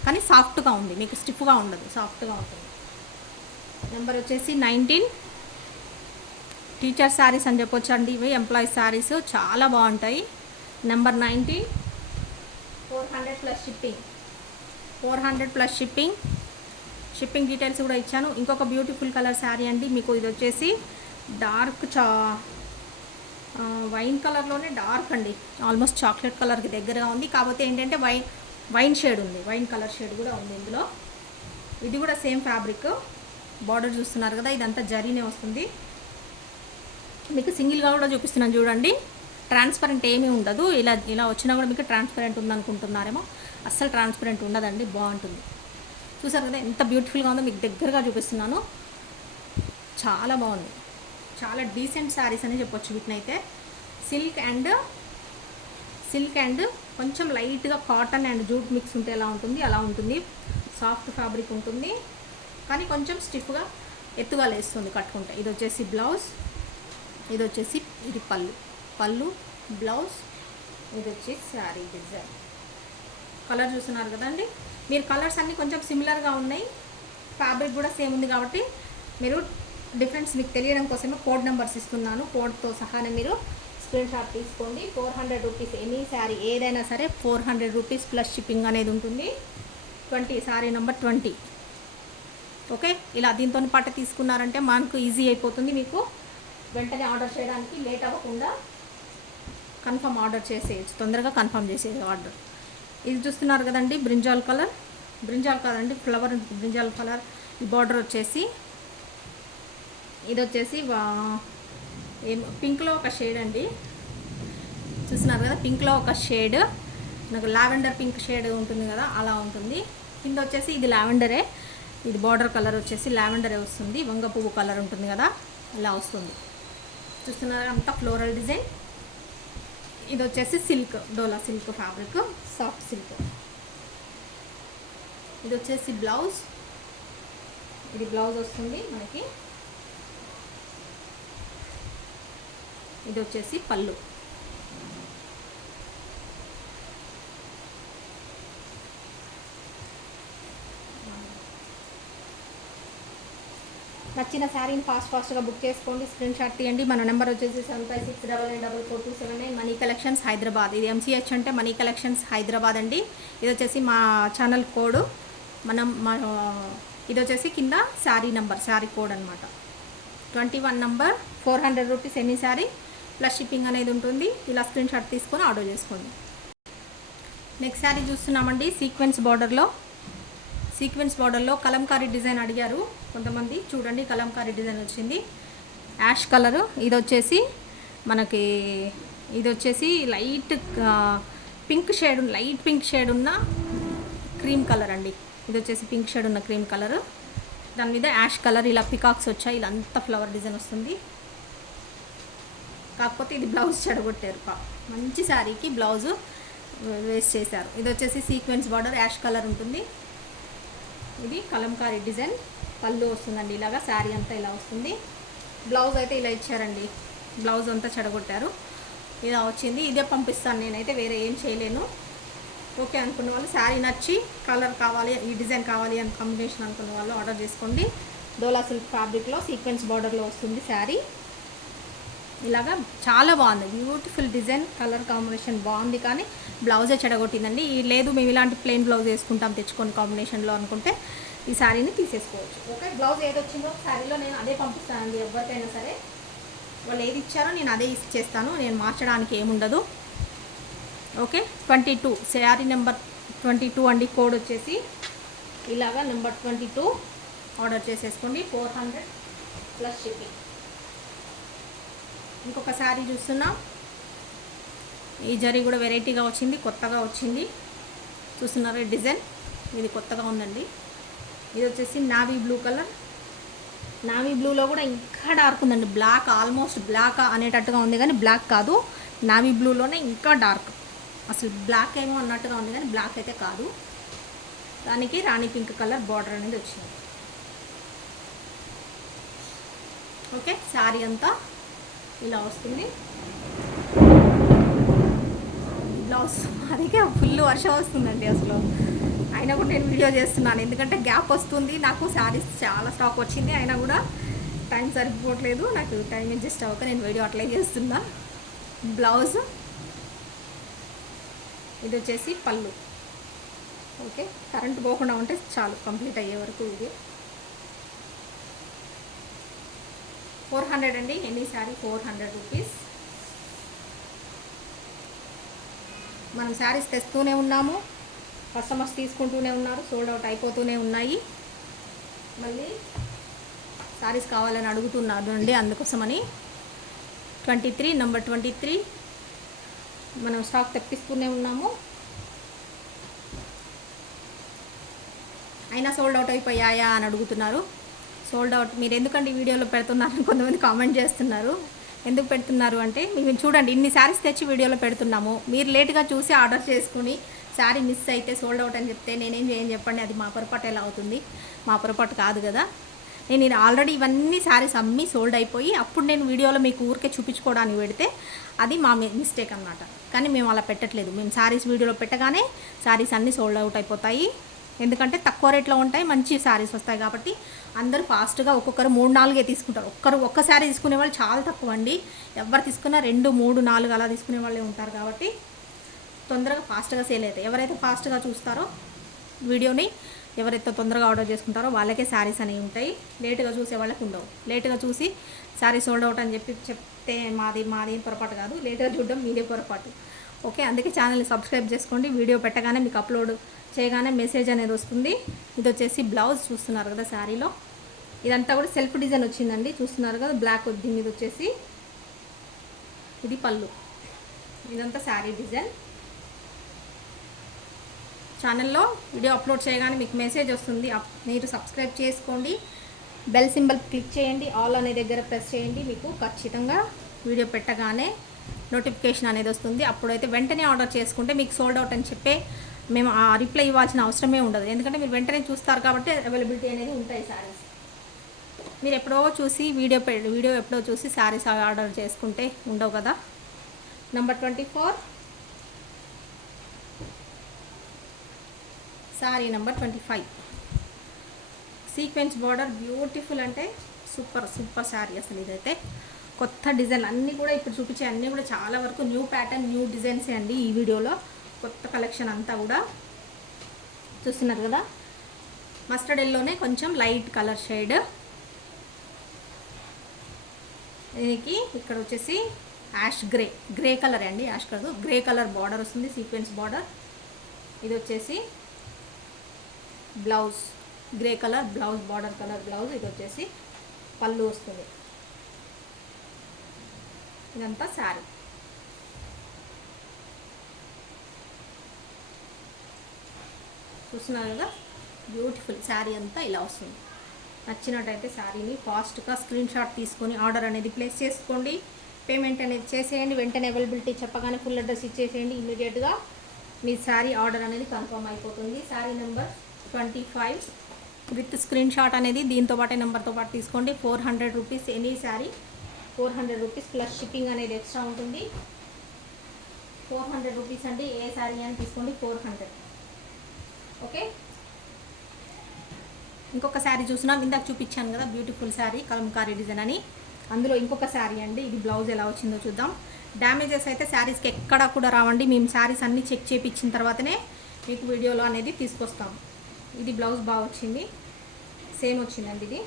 కానీ సాఫ్ట్గా ఉంది, మీకు స్టిఫ్గా ఉండదు, సాఫ్ట్గా ఉంటుంది. నెంబర్ వచ్చేసి 19. టీచర్ శారీస్ అని చెప్పొచ్చు అండి, ఇవి ఎంప్లాయీస్ శారీస్ చాలా బాగుంటాయి. Number 19 400 plus shipping. 400 plus shipping details కూడా ఇచ్చాను. ఇంకొక బ్యూటిఫుల్ కలర్ శారీ అండి. మీకు ఇది వచ్చేసి డార్క్ వైన్ కలర్లోనే డార్క్ అండి, ఆల్మోస్ట్ చాక్లెట్ కలర్కి దగ్గరగా ఉంది. కాకపోతే ఏంటంటే వైన్ షేడ్ ఉంది, వైన్ కలర్ షేడ్ కూడా ఉంది ఇందులో. ఇది కూడా సేమ్ ఫ్యాబ్రిక్. బార్డర్ చూస్తున్నారు కదా, ఇదంతా జరీనే వస్తుంది. మీకు సింగిల్గా కూడా చూపిస్తున్నాను చూడండి. ట్రాన్స్పరెంట్ ఏమీ ఉండదు. ఇలా వచ్చినా కూడా మీకు ట్రాన్స్పరెంట్ ఉందనుకుంటున్నారేమో, అస్సలు ట్రాన్స్పరెంట్ ఉండదండి, బాగుంటుంది. చూసారు కదా ఎంత బ్యూటిఫుల్గా ఉందో, మీకు దగ్గరగా చూపిస్తున్నాను. చాలా బాగుంది, చాలా డీసెంట్ శారీస్ అని చెప్పొచ్చు వీటినైతే. సిల్క్ అండ్ కొంచెం లైట్గా కాటన్ అండ్ జూట్ మిక్స్ ఉంటే ఎలా ఉంటుంది అలా ఉంటుంది. సాఫ్ట్ ఫ్యాబ్రిక్ ఉంటుంది, కానీ కొంచెం స్టిఫ్గా ఎత్తుగా లేస్తుంది కట్టుకుంటే. ఇది వచ్చేసి బ్లౌజ్, ఇది వచ్చేసి ఇది పళ్ళు బ్లౌజ్, ఇది వచ్చేసి శారీ డిజైన్. కలర్ చూస్తున్నారు కదండి. మీరు కలర్స్ అన్నీ కొంచెం సిమిలర్గా ఉన్నాయి, ఫ్యాబ్రిక్ కూడా సేమ్ ఉంది కాబట్టి మీరు డిఫరెన్స్ మీకు తెలియడం కోసమే కోడ్ నెంబర్స్ ఇస్తున్నాను. కోడ్తో సహానే మీరు స్క్రీన్ షాట్ తీసుకోండి. 400 రూపీస్ ఎనీ శారీ ఏదైనా సరే 400 రూపీస్ ప్లస్ షిప్పింగ్ అనేది ఉంటుంది. 20 శారీ నెంబర్ 20. ఓకే, ఇలా దీంతో పాటు తీసుకున్నారంటే మనకు ఈజీ అయిపోతుంది. మీకు వెంటనే ఆర్డర్ చేయడానికి లేట్ అవ్వకుండా కన్ఫర్మ్ ఆర్డర్ చేసేయచ్చు, తొందరగా కన్ఫర్మ్ చేసేది ఆర్డర్. ఇది చూస్తున్నారు కదండి, బ్రింజాల్ కలర్ అండి, ఫ్లవర్ బ్రింజాల్ కలర్. ఈ బార్డర్ వచ్చేసి ఇది వచ్చేసి పింక్లో ఒక షేడ్ అండి, చూస్తున్నారు కదా. పింక్లో ఒక షేడ్, నాకు లావెండర్ పింక్ షేడ్ ఉంటుంది కదా, అలా ఉంటుంది. కింద వచ్చేసి ఇది లావెండరే, ఇది బార్డర్ కలర్ వచ్చేసి లావెండరే వస్తుంది. వంగ పువ్వు కలర్ ఉంటుంది కదా, అలా వస్తుంది. చూస్తున్నారు అంతా ఫ్లోరల్ డిజైన్. ఇది వచ్చేసి సిల్క్, డోలా సిల్క్ ఫ్యాబ్రిక్, సాఫ్ట్ సిల్క్. ఇది వచ్చేసి బ్లౌజ్, ఇది బ్లౌజ్ వస్తుంది మనకి. ఇది వచ్చేసి పళ్ళు. నచ్చిన శారీని ఫాస్ట్గా బుక్ చేసుకోండి, స్క్రీన్ షాట్ తీయండి. మన నెంబర్ వచ్చేసి 7568884279. Money collections Hyderabad. ఇది MCH అంటే మనీ కలెక్షన్స్ హైదరాబాద్ అండి. ఇది వచ్చేసి మా ఛానల్ కోడ్. ఇది వచ్చేసి కింద శారీ నెంబర్, శారీ కోడ్ అనమాట. 21 number. 400 rupees any sari plus shipping అనేది ఉంటుంది. ఇలా స్క్రీన్ షాట్ తీసుకొని ఆర్డర్ చేసుకోండి. నెక్స్ట్ శారీ చూస్తున్నామండి, సీక్వెన్స్ బార్డర్లో కలంకారీ డిజైన్ అడిగారు కొంతమంది. చూడండి, కలంకారీ డిజైన్ వచ్చింది, యాష్ కలరు. ఇది వచ్చేసి మనకి లైట్ పింక్ షేడ్ ఉన్న క్రీమ్ కలర్ అండి. ఇది వచ్చేసి పింక్ షేడ్ ఉన్న క్రీమ్ కలర్, దాని మీద యాష్ కలర్ ఇలా పికాక్స్ వచ్చాయి. ఇలా అంతా ఫ్లవర్ డిజైన్ వస్తుంది. కాకపోతే ఇది బ్లౌజ్ చెడగొట్టారు, మంచి శారీకి బ్లౌజు వేస్ట్ చేశారు. ఇది వచ్చేసి సీక్వెన్స్ బార్డర్, యాష్ కలర్ ఉంటుంది. ఇది కలంకారీ డిజైన్, పళ్ళు వస్తుందండి ఇలాగా. శారీ అంతా ఇలా వస్తుంది. బ్లౌజ్ అయితే ఇలా ఇచ్చారండి, బ్లౌజ్ అంతా చెడగొట్టారు. ఇలా వచ్చింది. ఇదే పంపిస్తాను నేనైతే, వేరే ఏం చేయలేను. ఓకే అనుకున్న వాళ్ళు, శారీ నచ్చి కలర్ కావాలి, ఈ డిజైన్ కావాలి అని కాంబినేషన్ అనుకున్న వాళ్ళు ఆర్డర్ చేసుకోండి. డోలా సిల్క్ ఫ్యాబ్రిక్లో సీక్వెన్స్ బార్డర్లో వస్తుంది శారీ. ఇలాగా చాలా బాగుంది, బ్యూటిఫుల్ డిజైన్, కలర్ కాంబినేషన్ బాగుంది. కానీ బ్లౌజే చెడగొట్టిందండి. లేదు మేము ఇలాంటి ప్లెయిన్ బ్లౌజ్ వేసుకుంటాం తెచ్చుకొని కాంబినేషన్లో అనుకుంటే ఈ శారీని తీసేసుకోవచ్చు. ఓకే, బ్లౌజ్ ఏది వచ్చిందో శారీలో నేను అదే పంపిస్తానండి. ఎవరికైనా సరే వాళ్ళు ఏది ఇచ్చారో నేను అదే ఇచ్చేస్తాను, నేను మార్చడానికి ఏముండదు. ఓకే, 22 శారీ నెంబర్ 22 అండి. కోడ్ వచ్చేసి ఇలాగా నెంబర్ 22 ఆర్డర్ చేసేసుకోండి. 400 ప్లస్ షిప్పింగ్. ఇంకొక శారీ చూస్తున్నాం. ఈ జరీ కూడా వెరైటీగా వచ్చింది, కొత్తగా వచ్చింది. చూస్తున్నారా డిజైన్, ఇది కొత్తగా ఉందండి. ఇది వచ్చేసి నావీ బ్లూ కలర్. నావీ బ్లూలో కూడా ఇంకా డార్క్ ఉందండి. బ్లాక్, ఆల్మోస్ట్ బ్లాక్ అనేటట్టుగా ఉంది కానీ బ్లాక్ కాదు. నావీ బ్లూలోనే ఇంకా డార్క్, అసలు బ్లాక్ ఏమో అన్నట్టుగా ఉంది కానీ బ్లాక్ అయితే కాదు. దానికి రాణి పింక్ కలర్ బార్డర్ అనేది వచ్చింది. ఓకే, శారీ అంతా ఇలా వస్తుంది. బ్లౌజ్ అదికే ఫుల్ వర్షం వస్తుందండి అసలు. అయినా కూడా నేను వీడియో చేస్తున్నాను, ఎందుకంటే గ్యాప్ వస్తుంది నాకు. శారీస్ చాలా స్టాక్ వచ్చింది, అయినా కూడా టైం సరిపోవట్లేదు నాకు. టైం అడ్జస్ట్ అవ్వక నేను వీడియో అట్లే చేస్తున్నా. బ్లౌజ్ ఇది వచ్చేసి పళ్ళు. ఓకే, కరెంట్ పోకుండా ఉంటే చాలు కంప్లీట్ అయ్యే వరకు. ఇది 400 అండి. Any sari 400 rupees. మనం శారీస్ తెస్తూనే ఉన్నాము, కస్టమర్స్ తీసుకుంటూనే ఉన్నారు, సోల్డ్ అవుట్ అయిపోతూనే ఉన్నాయి. మళ్ళీ శారీస్ కావాలని అడుగుతున్నారు అండి, అందుకోసమని 23 నెంబర్ 23 మనం స్టాక్ తెప్పిస్తూనే ఉన్నాము. అయినా సోల్డ్ అవుట్ అయిపోయాయా అని అడుగుతున్నారు. సోల్డ్ అవుట్ మీరు ఎందుకంటే వీడియోలో పెడుతున్నారని కొంతమంది కామెంట్ చేస్తున్నారు. ఎందుకు పెడుతున్నారు అంటే, మేము చూడండి ఇన్ని శారీస్ తెచ్చి వీడియోలో పెడుతున్నాము, మీరు లేట్గా చూసి ఆర్డర్ చేసుకుని శారీ మిస్ అయితే సోల్డ్ అవుట్ అని చెప్తే నేనేం చేయని చెప్పండి. అది మా పొరపాటు ఎలా అవుతుంది? మా పొరపాటు కాదు కదా. నేను ఆల్రెడీ ఇవన్నీ శారీస్ అమ్మి సోల్డ్ అయిపోయి అప్పుడు నేను వీడియోలో మీకు ఊరికే చూపించుకోవడానికి పెడితే అది మా మిస్టేక్ అన్నమాట. కానీ మేము అలా పెట్టట్లేదు. మేము శారీస్ వీడియోలో పెట్టగానే శారీస్ అన్నీ సోల్డ్ అవుట్ అయిపోతాయి. ఎందుకంటే తక్కువ రేట్లో ఉంటాయి, మంచి శారీస్ వస్తాయి కాబట్టి అందరూ ఫాస్ట్గా ఒక్కొక్కరు 3-4 తీసుకుంటారు. ఒక్క శారీ తీసుకునే వాళ్ళు చాలా తక్కువ అండి. ఎవరు తీసుకున్నా 2, 3, 4 అలా తీసుకునే వాళ్ళే ఉంటారు కాబట్టి తొందరగా ఫాస్ట్గా సేల్ అవుతాయి. ఎవరైతే ఫాస్ట్గా చూస్తారో వీడియోని, ఎవరైతే తొందరగా ఆర్డర్ చేసుకుంటారో వాళ్ళకే శారీస్ అనేవి ఉంటాయి. లేటుగా చూసే వాళ్ళకి ఉండవు. లేటుగా చూసి శారీ సోల్డ్ అవుట్ అని చెప్తే మాది పొరపాటు కాదు. లేటుగా చూడడం మీదే పొరపాటు. ఓకే, అందుకే ఛానల్ని సబ్స్క్రైబ్ చేసుకోండి. వీడియో పెట్టగానే మీకు అప్లోడ్ చేయగానే మెసేజ్ అనేది వస్తుంది. ఇది వచ్చేసి బ్లౌజ్ చూస్తున్నారు కదా శారీలో. ఇదంతా కూడా సెల్ఫ్ డిజైన్ వచ్చిందండి, చూస్తున్నారు కదా. బ్లాక్ దీని మీద వచ్చేసి ఇది పళ్ళు. ఇదంతా శారీ డిజైన్. ఛానల్లో వీడియో అప్లోడ్ చేయగానే మీకు మెసేజ్ వస్తుంది. మీరు సబ్స్క్రైబ్ చేసుకోండి, బెల్ సింబల్ క్లిక్ చేయండి, ఆల్ అనే దగ్గర ప్రెస్ చేయండి. మీకు ఖచ్చితంగా వీడియో పెట్టగానే నోటిఫికేషన్ అనేది వస్తుంది. అప్పుడైతే వెంటనే ఆర్డర్ చేసుకుంటే మీకు సోల్డ్ అవుట్ అని చెప్పే మేము ఆ రిప్లై ఇవ్వాల్సిన అవసరమే ఉండదు. ఎందుకంటే మీరు వెంటనే చూస్తారు కాబట్టి అవైలబిలిటీ అనేది ఉంటాయి శారీస్. మీరు ఎప్పుడో చూసి వీడియో ఎప్పుడో చూసి శారీస్ ఆర్డర్ చేసుకుంటే ఉండవు కదా. Number 24 sari number 25 sequence border, beautiful అంటే సూపర్ శారీ. అసలు ఇదైతే కొత్త డిజైన్ అన్నీ కూడా ఇప్పుడు చూపించే అన్నీ కూడా చాలా వరకు న్యూ ప్యాటర్న్, న్యూ డిజైన్సే అండి. ఈ వీడియోలో కొత్త కలెక్షన్ అంతా కూడా చూస్తున్నారు కదా. మస్టర్డ్ ఎల్లోనే కొంచెం లైట్ కలర్ షేడ్. దీనికి ఇక్కడ వచ్చేసి యాష్ గ్రే కలర్ అండి, ash colour grey colour border వస్తుంది, సీక్వెన్స్ బార్డర్. ఇది వచ్చేసి blouse, grey colour blouse, border colour blouse. ఇది వచ్చేసి పళ్ళు వస్తుంది. ఇదంతా శారీ. చూస్తున్నారు కదా, బ్యూటిఫుల్ శారీ అంతా ఇలా వస్తుంది. నచ్చినట్టయితే శారీని ఫాస్ట్గా స్క్రీన్ షాట్ తీసుకొని ఆర్డర్ అనేది ప్లేస్ చేసుకోండి. పేమెంట్ అనేది చేసేయండి. వెంటనే అవైలబిలిటీ చెప్పగానే ఫుల్ అడ్రస్ ఇచ్చేసేయండి. ఇమీడియట్గా మీ శారీ ఆర్డర్ అనేది కన్ఫర్మ్ అయిపోతుంది. Sari number 25 with screen shot అనేది దీంతో పాటే నెంబర్తో పాటు తీసుకోండి. 400 rupees any sari, 400 rupees plus shipping అనేది ఎక్స్ట్రా ఉంటుంది. 400 రూపీస్ అండి. ఏ శారీ అని తీసుకోండి 400. ఓకే, ఇంకొక శారీ చూసినాం, ఇందాక చూపించాను కదా బ్యూటిఫుల్ శారీ కలంకారీ డిజైన్ అని. అందులో ఇంకొక శారీ అండి. ఇది బ్లౌజ్ ఎలా వచ్చిందో చూద్దాం. డ్యామేజెస్ అయితే శారీస్కి ఎక్కడా కూడా రావండి. మేము శారీస్ అన్నీ చెక్ చేయించిన తర్వాతనే మీకు వీడియోలో అనేది తీసుకొస్తాం. ఇది బ్లౌజ్ బాగా వచ్చింది, సేమ్ వచ్చిందండి. ఇది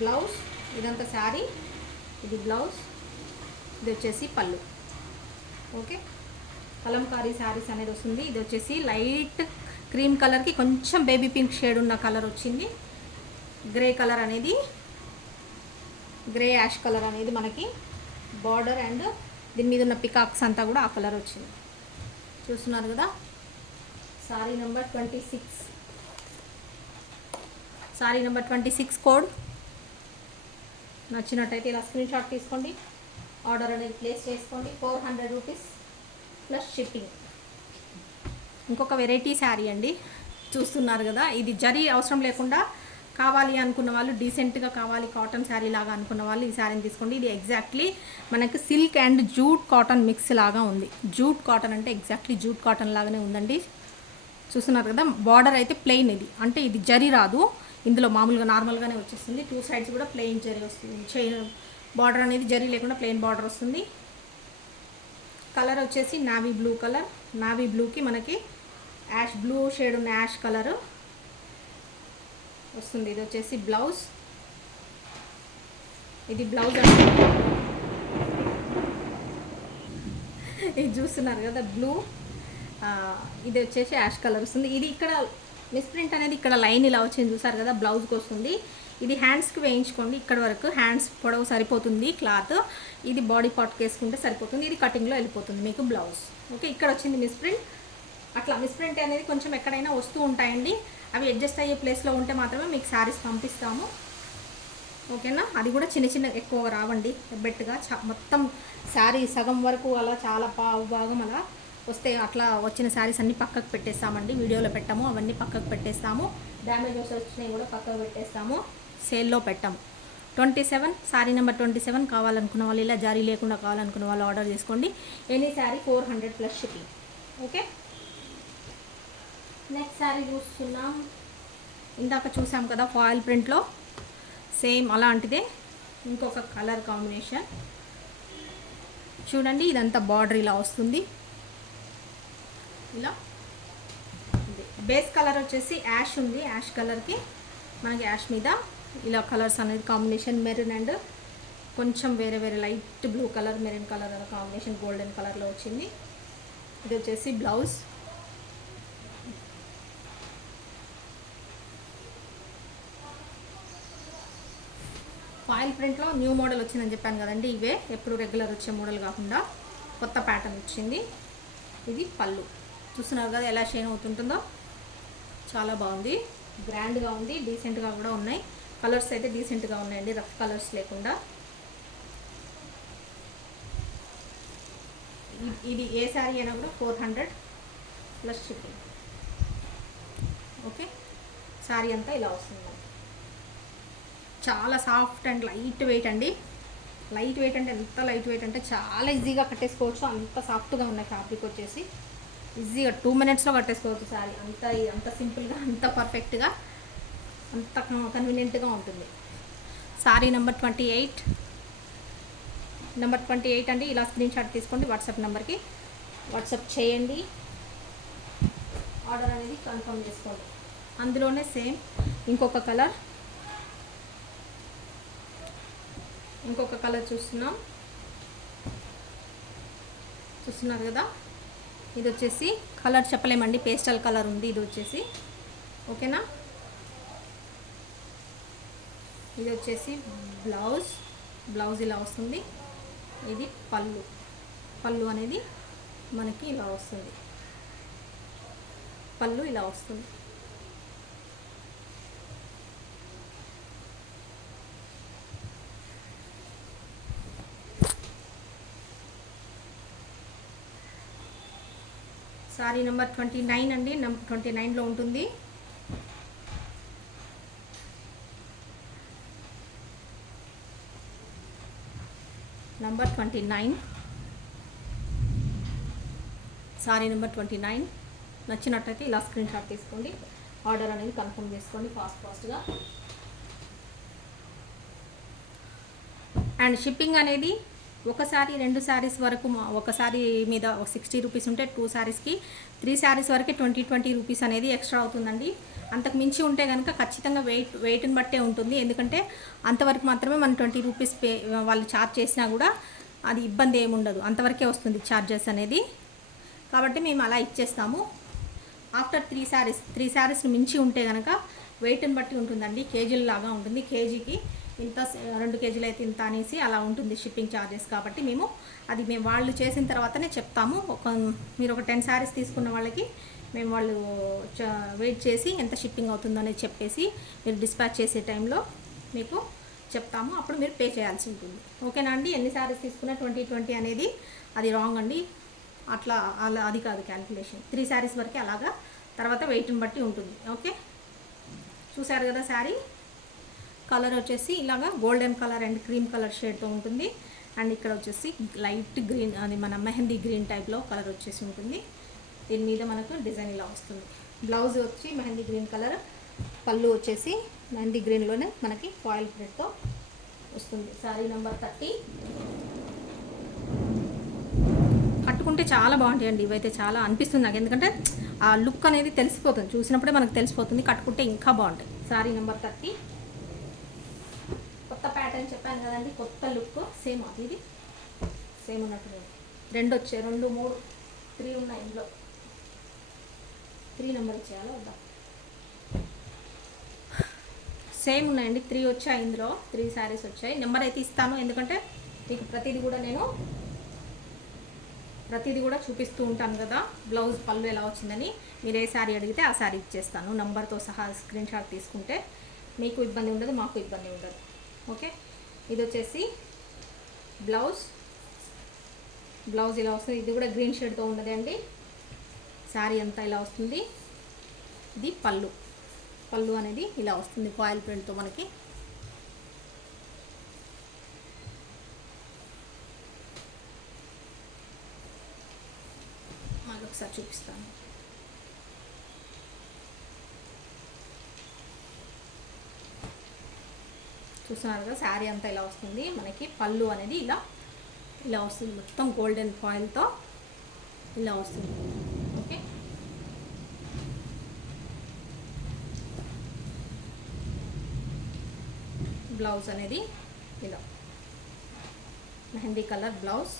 బ్లౌజ్, ఇదంతా శారీ, ఇది బ్లౌజ్, ఇది వచ్చేసి పళ్ళు. ఓకే, కలంకారీ శారీస్ అనేది వస్తుంది. ఇది వచ్చేసి లైట్ క్రీమ్ కలర్కి కొంచెం బేబీ పింక్ షేడ్ ఉన్న కలర్ వచ్చింది. గ్రే కలర్ అనేది, గ్రే యాష్ కలర్ అనేది మనకి బార్డర్ అండ్ దీని మీద ఉన్న పికాక్స్ అంతా కూడా ఆ కలర్ వచ్చింది. చూస్తున్నారు కదా. Sorry number 26, sorry number 26 code. నచ్చినట్టయితే ఇలా స్క్రీన్ షాట్ తీసుకోండి, ఆర్డర్ అనేది ప్లేస్ చేసుకోండి. 400 రూపీస్ ప్లస్ షిప్పింగ్. ఇంకొక వెరైటీ శారీ అండి, చూస్తున్నారు కదా. ఇది జరీ అవసరం లేకుండా కావాలి అనుకున్న వాళ్ళు, డీసెంట్గా కావాలి కాటన్ శారీ లాగా అనుకున్న వాళ్ళు ఈ శారీని తీసుకోండి. ఇది ఎగ్జాక్ట్లీ మనకి silk and jute cotton mix లాగా ఉంది. జూట్ కాటన్ అంటే ఎగ్జాక్ట్లీ జూట్ కాటన్ లాగానే ఉందండి. చూస్తున్నారు కదా. బార్డర్ అయితే ప్లెయిన్, ఇది అంటే ఇది జరీ రాదు, ఇందులో మామూలుగా నార్మల్గానే వచ్చేస్తుంది. 2 సైడ్స్ కూడా ప్లెయిన్ జరీ వస్తుంది. బార్డర్ అనేది జరీ లేకుండా ప్లెయిన్ బార్డర్ వస్తుంది. కలర్ వచ్చేసి నావీ బ్లూ కలర్. నావీ బ్లూకి మనకి యాష్ బ్లూ షేడ్ ఉన్న యాష్ కలరు వస్తుంది. ఇది వచ్చేసి బ్లౌజ్. ఇది బ్లౌజ్ అండి. ఇది చూస్తున్నారు కదా బ్లూ, ఇది వచ్చేసి యాష్ కలర్ వస్తుంది. ఇది ఇక్కడ మిస్ప్రింట్ అనేది ఇక్కడ లైన్ ఇలా వచ్చింది చూసారు కదా, బ్లౌజ్కి వస్తుంది. ఇది హ్యాండ్స్కి వేయించుకోండి, ఇక్కడ వరకు హ్యాండ్స్ పొడవు సరిపోతుంది క్లాత్. ఇది బాడీ పార్ట్కి వేసుకుంటే సరిపోతుంది. ఇది కటింగ్లో వెళ్ళిపోతుంది మీకు బ్లౌజ్. ఓకే, ఇక్కడ వచ్చింది మిస్ప్రింట్. అట్లా మిస్ప్రింట్ అనేది కొంచెం ఎక్కడైనా వస్తూ ఉంటాయండి. అవి అడ్జస్ట్ అయ్యే ప్లేస్లో ఉంటే మాత్రమే మీకు శారీస్ పంపిస్తాము. ఓకేనా, అది కూడా చిన్న చిన్న ఎక్కువ రావండి, బెట్గా మొత్తం శారీ సగం వరకు అలా చాలా భాగం అలా వస్తే అట్లా వచ్చిన శారీస్ అన్నీ పక్కకు పెట్టేస్తామండి. వీడియోలో పెట్టాము, అవన్నీ పక్కకు పెట్టేస్తాము. డ్యామేజెస్ వచ్చినాయి కూడా పక్కకు పెట్టేస్తాము, సేల్లో పెట్టాము. 27 శారీ నెంబర్ 27 కావాలనుకున్న వాళ్ళు, ఇలా జారీ లేకుండా కావాలనుకున్న వాళ్ళు ఆర్డర్ చేసుకోండి. Any sari 400 plus shipping. Okay, next sari చూస్తున్నాం. ఇందాక చూసాం కదా ఫాయిల్ ప్రింట్లో, సేమ్ అలాంటిదే ఇంకొక కలర్ కాంబినేషన్. చూడండి, ఇదంతా బార్డర్ ఇలా వస్తుంది. ఇలా బేస్ కలర్ వచ్చేసి యాష్ ఉంది. యాష్ కలర్కి మనకి యాష్ మీద ఇలా కలర్స్ అనేది కాంబినేషన్, మెరూన్ అండ్ కొంచెం వేరే వేరే light blue colour, maroon colour అనే కాంబినేషన్ గోల్డెన్ కలర్లో వచ్చింది. ఇది వచ్చేసి బ్లౌజ్. ఫాయిల్ ప్రింట్లో న్యూ మోడల్ వచ్చిందని చెప్పాను కదండి. ఇవే ఎప్పుడు రెగ్యులర్ వచ్చే మోడల్ కాకుండా కొత్త ప్యాటర్న్ వచ్చింది. ఇది పళ్ళు. చూస్తున్నారు కదా ఎలా షైన్ అవుతుంటుందో, చాలా బాగుంది, గ్రాండ్గా ఉంది, డీసెంట్గా కూడా ఉన్నాయి. కలర్స్ అయితే డీసెంట్గా ఉన్నాయండి, రఫ్ కలర్స్ లేకుండా. ఇది ఏ శారీ అయినా కూడా 400 ప్లస్ షిప్పింగ్. ఓకే, శారీ అంతా ఇలా వస్తుంది. చాలా సాఫ్ట్ అండ్ లైట్ వెయిట్ అండి. లైట్ వెయిట్ అంటే ఎంత లైట్ వెయిట్ అంటే చాలా ఈజీగా కట్టేసుకోవచ్చు. అంత సాఫ్ట్గా ఉన్నాయి ఫ్యాబ్రిక్ వచ్చేసి. ఈజీగా 2 minutesలో కట్టేసుకోవచ్చు శారీ. అంత సింపుల్గా, అంత పర్ఫెక్ట్గా, అంత కన్వీనియంట్గా ఉంటుంది. శారీ నెంబర్ 28 అండి. ఇలా స్క్రీన్ షాట్ తీసుకోండి, వాట్సాప్ నెంబర్కి వాట్సాప్ చేయండి, ఆర్డర్ అనేది కన్ఫర్మ్ చేసుకోండి. అందులోనే సేమ్ ఇంకొక కలర్ చూస్తున్నారు కదా. ఇది వచ్చేసి కలర్ చెప్పలేమండి, పేస్టల్ కలర్ ఉంది ఇది వచ్చేసి. ఓకేనా, ఇది వచ్చేసి బ్లౌజ్ ఇలా వస్తుంది. ఇది పళ్ళు అనేది మనకి ఇలా వస్తుంది. పళ్ళు ఇలా వస్తుంది. సారీ నెంబర్ 29 అండి. 29లో ఉంటుంది. Number 29, sorry number 29. నచ్చినట్టయితే ఇలా స్క్రీన్ షాట్ తీసుకోండి, ఆర్డర్ అనేది కన్ఫర్మ్ చేసుకోండి ఫాస్ట్గా. అండ్ షిప్పింగ్ అనేది ఒకసారి 2 శారీస్ వరకు, ఒక శారీ మీద 60 రూపీస్ ఉంటే 2 శారీస్కి 3 శారీస్ వరకు 20 రూపీస్ అనేది ఎక్స్ట్రా అవుతుందండి. అంతకు మించి ఉంటే కనుక ఖచ్చితంగా వెయిట్ని బట్టే ఉంటుంది. ఎందుకంటే అంతవరకు మాత్రమే మనం 20 రూపీస్ వాళ్ళు ఛార్జ్ చేసినా కూడా అది ఇబ్బంది ఏమి ఉండదు, అంతవరకే వస్తుంది ఛార్జెస్ అనేది. కాబట్టి మేము అలా ఇచ్చేస్తాము. ఆఫ్టర్ 3 శారీస్ని మించి ఉంటే కనుక వెయిట్ని బట్టి ఉంటుందండి, కేజీలలాగా ఉంటుంది. కేజీకి ఇంత, 2 కేజీలు అయితే ఇంత అనేసి అలా ఉంటుంది షిప్పింగ్ ఛార్జెస్. కాబట్టి మేము వాళ్ళు చేసిన తర్వాతనే చెప్తాము. మీరు ఒక 10 శారీస్ తీసుకున్న వాళ్ళకి మేము వాళ్ళు వెయిట్ చేసి ఎంత షిప్పింగ్ అవుతుందో అనేది చెప్పేసి మీరు డిస్పాచ్ చేసే టైంలో మీకు చెప్తాము. అప్పుడు మీరు పే చేయాల్సి ఉంటుంది. ఓకేనా అండి. ఎన్ని శారీస్ తీసుకున్నా 20 అనేది అది రాంగ్ అండి. అలా అది కాదు క్యాలిక్యులేషన్. 3 శారీస్ వరకే అలాగా, తర్వాత వెయిట్ని బట్టి ఉంటుంది. ఓకే, చూసారు కదా శారీ. కలర్ వచ్చేసి ఇలాగా golden colour and cream colour షేడ్తో ఉంటుంది. అండ్ ఇక్కడ వచ్చేసి లైట్ గ్రీన్, అది మన మెహందీ గ్రీన్ టైప్లో కలర్ వచ్చేసి ఉంటుంది. దీని మీద మనకు డిజైన్ ఇలా వస్తుంది. బ్లౌజ్ వచ్చి మెహందీ గ్రీన్ కలర్, పళ్ళు వచ్చేసి మెహందీ గ్రీన్లోనే మనకి ఫాయిల్ ప్రింట్తో వస్తుంది. శారీ నెంబర్ 30. కట్టుకుంటే చాలా బాగుంటాయండి ఇవైతే, చాలా అనిపిస్తుంది నాకు. ఎందుకంటే ఆ లుక్ అనేది తెలిసిపోతుంది, చూసినప్పుడే మనకు తెలిసిపోతుంది. కట్టుకుంటే ఇంకా బాగుంటాయి. సారీ నెంబర్ 30 కొత్త ప్యాటర్న్ చెప్పాను కదండి, కొత్త లుక్. సేమ్ అది ఇది సేమ్ ఉన్నట్టు 2 వచ్చాయి, 2 3 3 ఉన్నాయి. ఇందులో 3 నెంబర్ ఇచ్చేయాలి వద్దా? సేమ్ ఉన్నాయండి, 3 వచ్చాయి. ఇందులో 3 శారీస్ వచ్చాయి. నెంబర్ అయితే ఇస్తాను, ఎందుకంటే మీకు ప్రతిదీ కూడా చూపిస్తూ ఉంటాను కదా. బ్లౌజ్ పళ్ళు ఎలా వచ్చిందని మీరు ఏ శారీ అడిగితే ఆ శారీ ఇచ్చేస్తాను. నంబర్తో సహా స్క్రీన్ షాట్ తీసుకుంటే మీకు ఇబ్బంది ఉండదు, మాకు ఇబ్బంది ఉండదు. ఓకే, ఇది వచ్చేసి బ్లౌజ్ ఇలా వస్తుంది. ఇది కూడా గ్రీన్ షేడ్తో ఉన్నదండి. శారీ అంతా ఇలా వస్తుంది. ఇది పళ్ళు అనేది ఇలా వస్తుంది ఫాయిల్ ప్రింట్తో మనకి. మళ్ళీ ఒకసారి చూపిస్తాను. చూస్తున్నారు కదా, శారీ అంతా ఇలా వస్తుంది మనకి. పళ్ళు అనేది ఇలా వస్తుంది, మొత్తం గోల్డెన్ ఫాయిల్తో ఇలా వస్తుంది. ఓకే, బ్లౌజ్ అనేది ఇలా మెహందీ కలర్ బ్లౌజ్.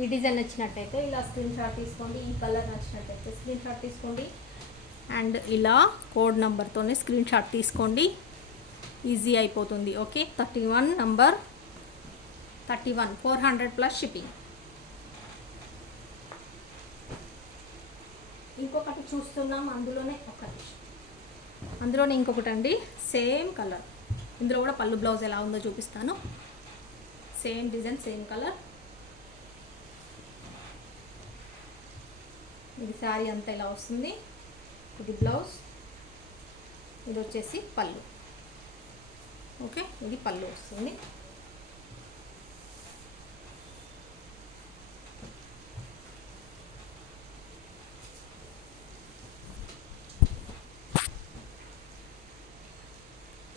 ఈ డిజైన్ నచ్చినట్టయితే ఇలా స్క్రీన్ షాట్ తీసుకోండి. ఈ కలర్ నచ్చినట్టయితే స్క్రీన్ షాట్ తీసుకోండి. అండ్ ఇలా కోడ్ నెంబర్తోనే స్క్రీన్ షాట్ తీసుకోండి, ఈజీ అయిపోతుంది. Okay, 31 number 31 400 plus shipping. ఇంకొకటి చూస్తున్నాం, అందులోనే ఇంకొకటి అండి, సేమ్ కలర్. ఇందులో కూడా పళ్ళు బ్లౌజ్ ఎలా ఉందో చూపిస్తాను. Same design, same colour. ఇది శారీ అంతా ఇలా వస్తుంది. ఇది బ్లౌజ్, ఇది వచ్చేసి పళ్ళు. ఓకే, ఇది పళ్ళు వస్తుంది.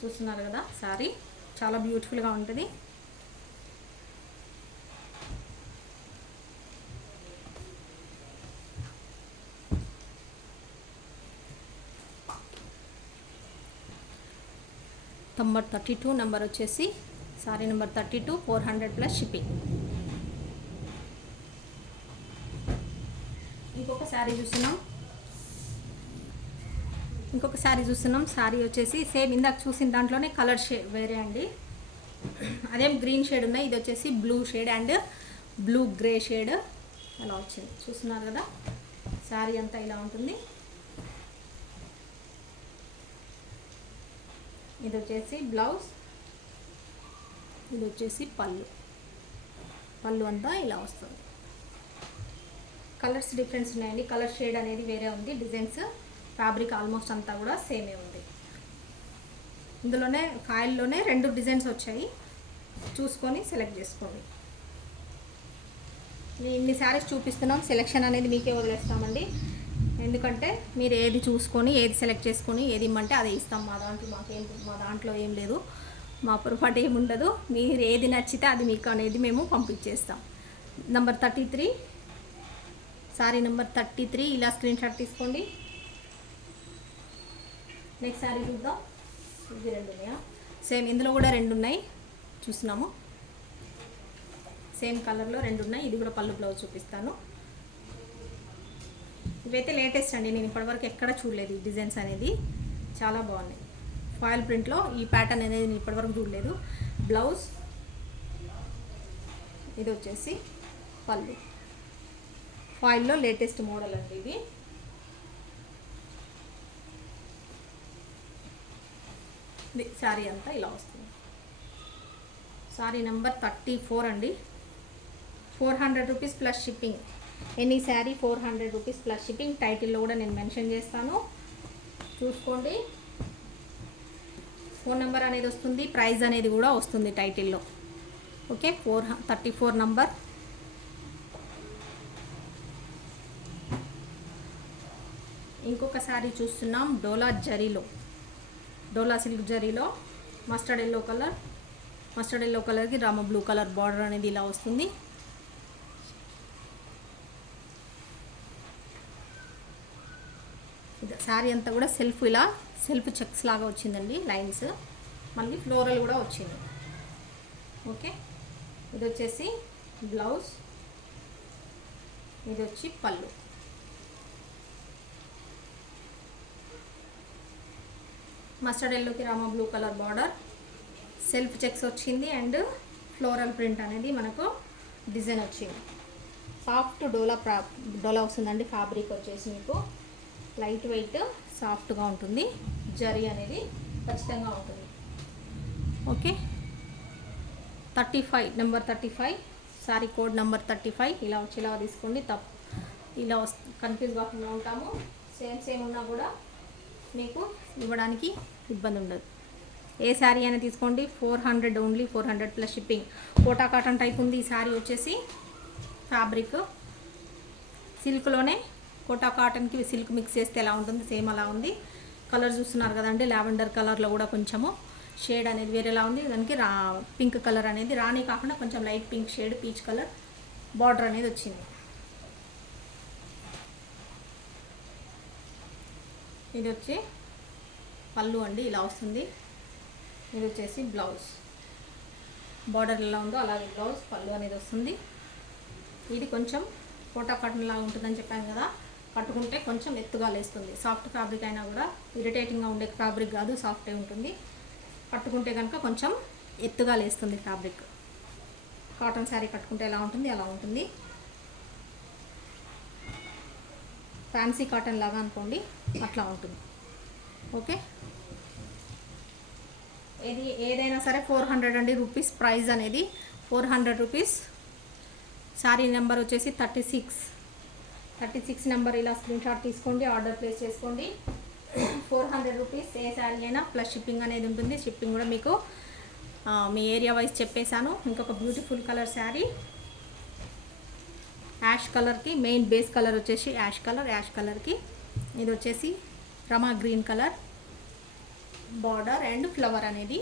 చూస్తున్నారు కదా, శారీ చాలా బ్యూటిఫుల్గా ఉంటుంది. నంబర్ 32 నెంబర్ వచ్చేసి సారీ నెంబర్ 32 400 ప్లస్ షిప్పింగ్. ఇంకొక శారీ చూస్తున్నాం. శారీ వచ్చేసి సేమ్ ఇందాక చూసిన దాంట్లోనే కలర్ షేడ్ వేరే అండి. అదేం గ్రీన్ షేడ్ ఉన్నాయి, ఇది వచ్చేసి blue shade and blue grey shade అలా వచ్చింది. చూస్తున్నారు కదా, శారీ అంతా ఇలా ఉంటుంది. ఇది వచ్చేసి బ్లౌజ్, ఇది వచ్చేసి పళ్ళు అంతా ఇలా వస్తుంది. కలర్స్ డిఫరెన్స్ ఉన్నాయండి, కలర్ షేడ్ అనేది వేరే ఉంది. డిజైన్స్ ఫ్యాబ్రిక్ ఆల్మోస్ట్ అంతా కూడా సేమే ఉంది. ఇందులోనే ఫాయిల్లోనే 2 డిజైన్స్ వచ్చాయి, చూసుకొని సెలెక్ట్ చేసుకోండి. ఇన్ని శారీస్ చూపిస్తున్నాం, సెలెక్షన్ అనేది మీకే వదిలేస్తామండి. ఎందుకంటే మీరు ఏది చూసుకొని ఏది సెలెక్ట్ చేసుకొని ఏది ఇమ్మంటే అదే ఇస్తాం. మా దాంట్లో ఏం లేదు, మా పొరపాటు ఏమి ఉండదు. మీరు ఏది నచ్చితే అది మీకు అనేది మేము పంపించేస్తాం. నెంబర్ 33 సారీ నెంబర్ 33 ఇలా స్క్రీన్ షాట్ తీసుకోండి. నెక్స్ట్ శారీ చూద్దాం. ఇది 2 ఉన్నాయా? సేమ్ ఇందులో కూడా 2 ఉన్నాయి, చూస్తున్నాము. సేమ్ కలర్లో 2 ఉన్నాయి. ఇది కూడా పళ్ళు బ్లౌజ్ చూపిస్తాను. ఇవైతే లేటెస్ట్ అండి, నేను ఇప్పటివరకు ఎక్కడ చూడలేదు. ఈ డిజైన్స్ అనేది చాలా బాగున్నాయి. ఫాయిల్ ప్రింట్లో ఈ ప్యాటర్న్ అనేది నేను ఇప్పటివరకు చూడలేదు. బ్లౌజ్, ఇది వచ్చేసి పళ్ళు. ఫాయిల్లో లేటెస్ట్ మోడల్ అండి ఇది. శారీ అంతా ఇలా వస్తుంది. శారీ నెంబర్ 34 అండి, 400 rupees plus shipping. Any sari 400 rupees plus shipping. టైటిల్లో కూడా నేను మెన్షన్ చేస్తాను, చూసుకోండి. ఫోన్ నెంబర్ అనేది వస్తుంది, ప్రైస్ అనేది కూడా వస్తుంది టైటిల్లో. Okay, 34 number. ఇంకొక శారీ చూస్తున్నాం, డోలా జరీలో. డోలా సిల్క్ జరీలో మస్టర్డ్ ఎల్లో కలర్కి రామ బ్లూ కలర్ బార్డర్ అనేది ఇలా వస్తుంది. శారీ అంతా కూడా సెల్ఫ్ చెక్స్ లాగా వచ్చిందండి, లైన్స్. మళ్ళీ ఫ్లోరల్ కూడా వచ్చింది. ఓకే, ఇది వచ్చేసి బ్లౌజ్, ఇది వచ్చి పళ్ళు. మస్టర్డ్ ఎల్లోకి Rama blue colour border, self checks వచ్చింది అండ్ ఫ్లోరల్ ప్రింట్ అనేది మనకు డిజైన్ వచ్చింది. సాఫ్ట్ డోలా వస్తుందండి. ఫ్యాబ్రిక్ వచ్చేసి మీకు లైట్ వెయిట్ సాఫ్ట్గా ఉంటుంది. జరీ అనేది ఖచ్చితంగా ఉంటుంది. Okay, 35 number 35 sorry code number 35 ఇలా వచ్చేలాగా తీసుకోండి. ఇలా కన్ఫ్యూజ్ కాకుండా ఉంటాము. సేమ్ ఉన్నా కూడా మీకు ఇవ్వడానికి ఇబ్బంది ఉండదు. ఏ శారీ అయినా తీసుకోండి. 400 only, 400 plus shipping. Kota cotton type ఉంది ఈ శారీ వచ్చేసి. ఫ్యాబ్రిక్ సిల్క్లోనే కోటా కాటన్కి సిల్క్ మిక్స్ చేస్తే ఎలా ఉంటుంది సేమ్ అలా ఉంది. కలర్ చూస్తున్నారు కదండి, లావెండర్ కలర్లో కూడా కొంచెము షేడ్ అనేది వేరేలా ఉంది. దానికి పింక్ కలర్ అనేది రాణి కాకుండా కొంచెం light pink shade, peach colour border అనేది వచ్చింది. ఇది వచ్చి పళ్ళు అండి, ఇలా వస్తుంది. ఇది వచ్చేసి బ్లౌజ్, బార్డర్ ఎలా ఉందో అలాగే బ్లౌజ్, పళ్ళు అనేది వస్తుంది. ఇది కొంచెం కోటా కాటన్ లాగా ఉంటుందని చెప్పాను కదా, కట్టుకుంటే కొంచెం ఎత్తుగా లేస్తుంది. సాఫ్ట్ ఫ్యాబ్రిక్ అయినా కూడా ఇరిటేటింగ్గా ఉండే ఫ్యాబ్రిక్ కాదు, సాఫ్టే ఉంటుంది. కట్టుకుంటే కనుక కొంచెం ఎత్తుగా లేస్తుంది ఫ్యాబ్రిక్. కాటన్ శారీ కట్టుకుంటే ఎలా ఉంటుంది అలా ఉంటుంది. ఫ్యాన్సీ కాటన్ లాగా అనుకోండి, అట్లా ఉంటుంది. ఓకే, ఏదైనా సరే 400 అండి రూపీస్ ప్రైస్ అనేది. 400 రూపీస్. శారీ నెంబర్ వచ్చేసి 36 నెంబర్. ఇలా స్క్రీన్ షాట్ తీసుకోండి, ఆర్డర్ ప్లేస్ చేసుకోండి. 400 రూపీస్. ఏ శారీ అయినా ప్లస్ షిప్పింగ్ అనేది ఉంటుంది. షిప్పింగ్ కూడా మీకు మీ ఏరియా వైజ్ చెప్పేశాను. ఇంకొక బ్యూటిఫుల్ కలర్ శారీ, యాష్ కలర్కి మెయిన్ బేస్ కలర్ వచ్చేసి యాష్ కలర్కి ఇది వచ్చేసి రమా green colour border and flower అనేది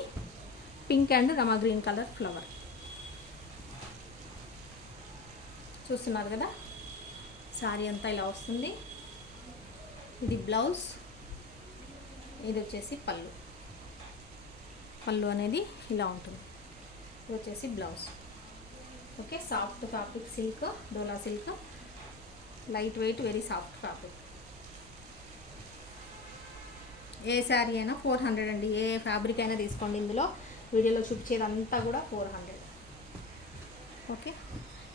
పింక్ అండ్ రమా గ్రీన్ కలర్ ఫ్లవర్. చూస్తున్నారు కదా, శారీ అంతా ఇలా వస్తుంది. ఇది బ్లౌజ్, ఇది వచ్చేసి పళ్ళు అనేది ఇలా ఉంటుంది. ఇది వచ్చేసి blouse. Okay, soft fabric silk, డోలా silk, light weight, very soft fabric. ఏ శారీ అయినా 400 అండి. ఏ ఫ్యాబ్రిక్ అయినా తీసుకోండి. ఇందులో వీడియోలో చూపించేది అంతా కూడా 400. ఓకే,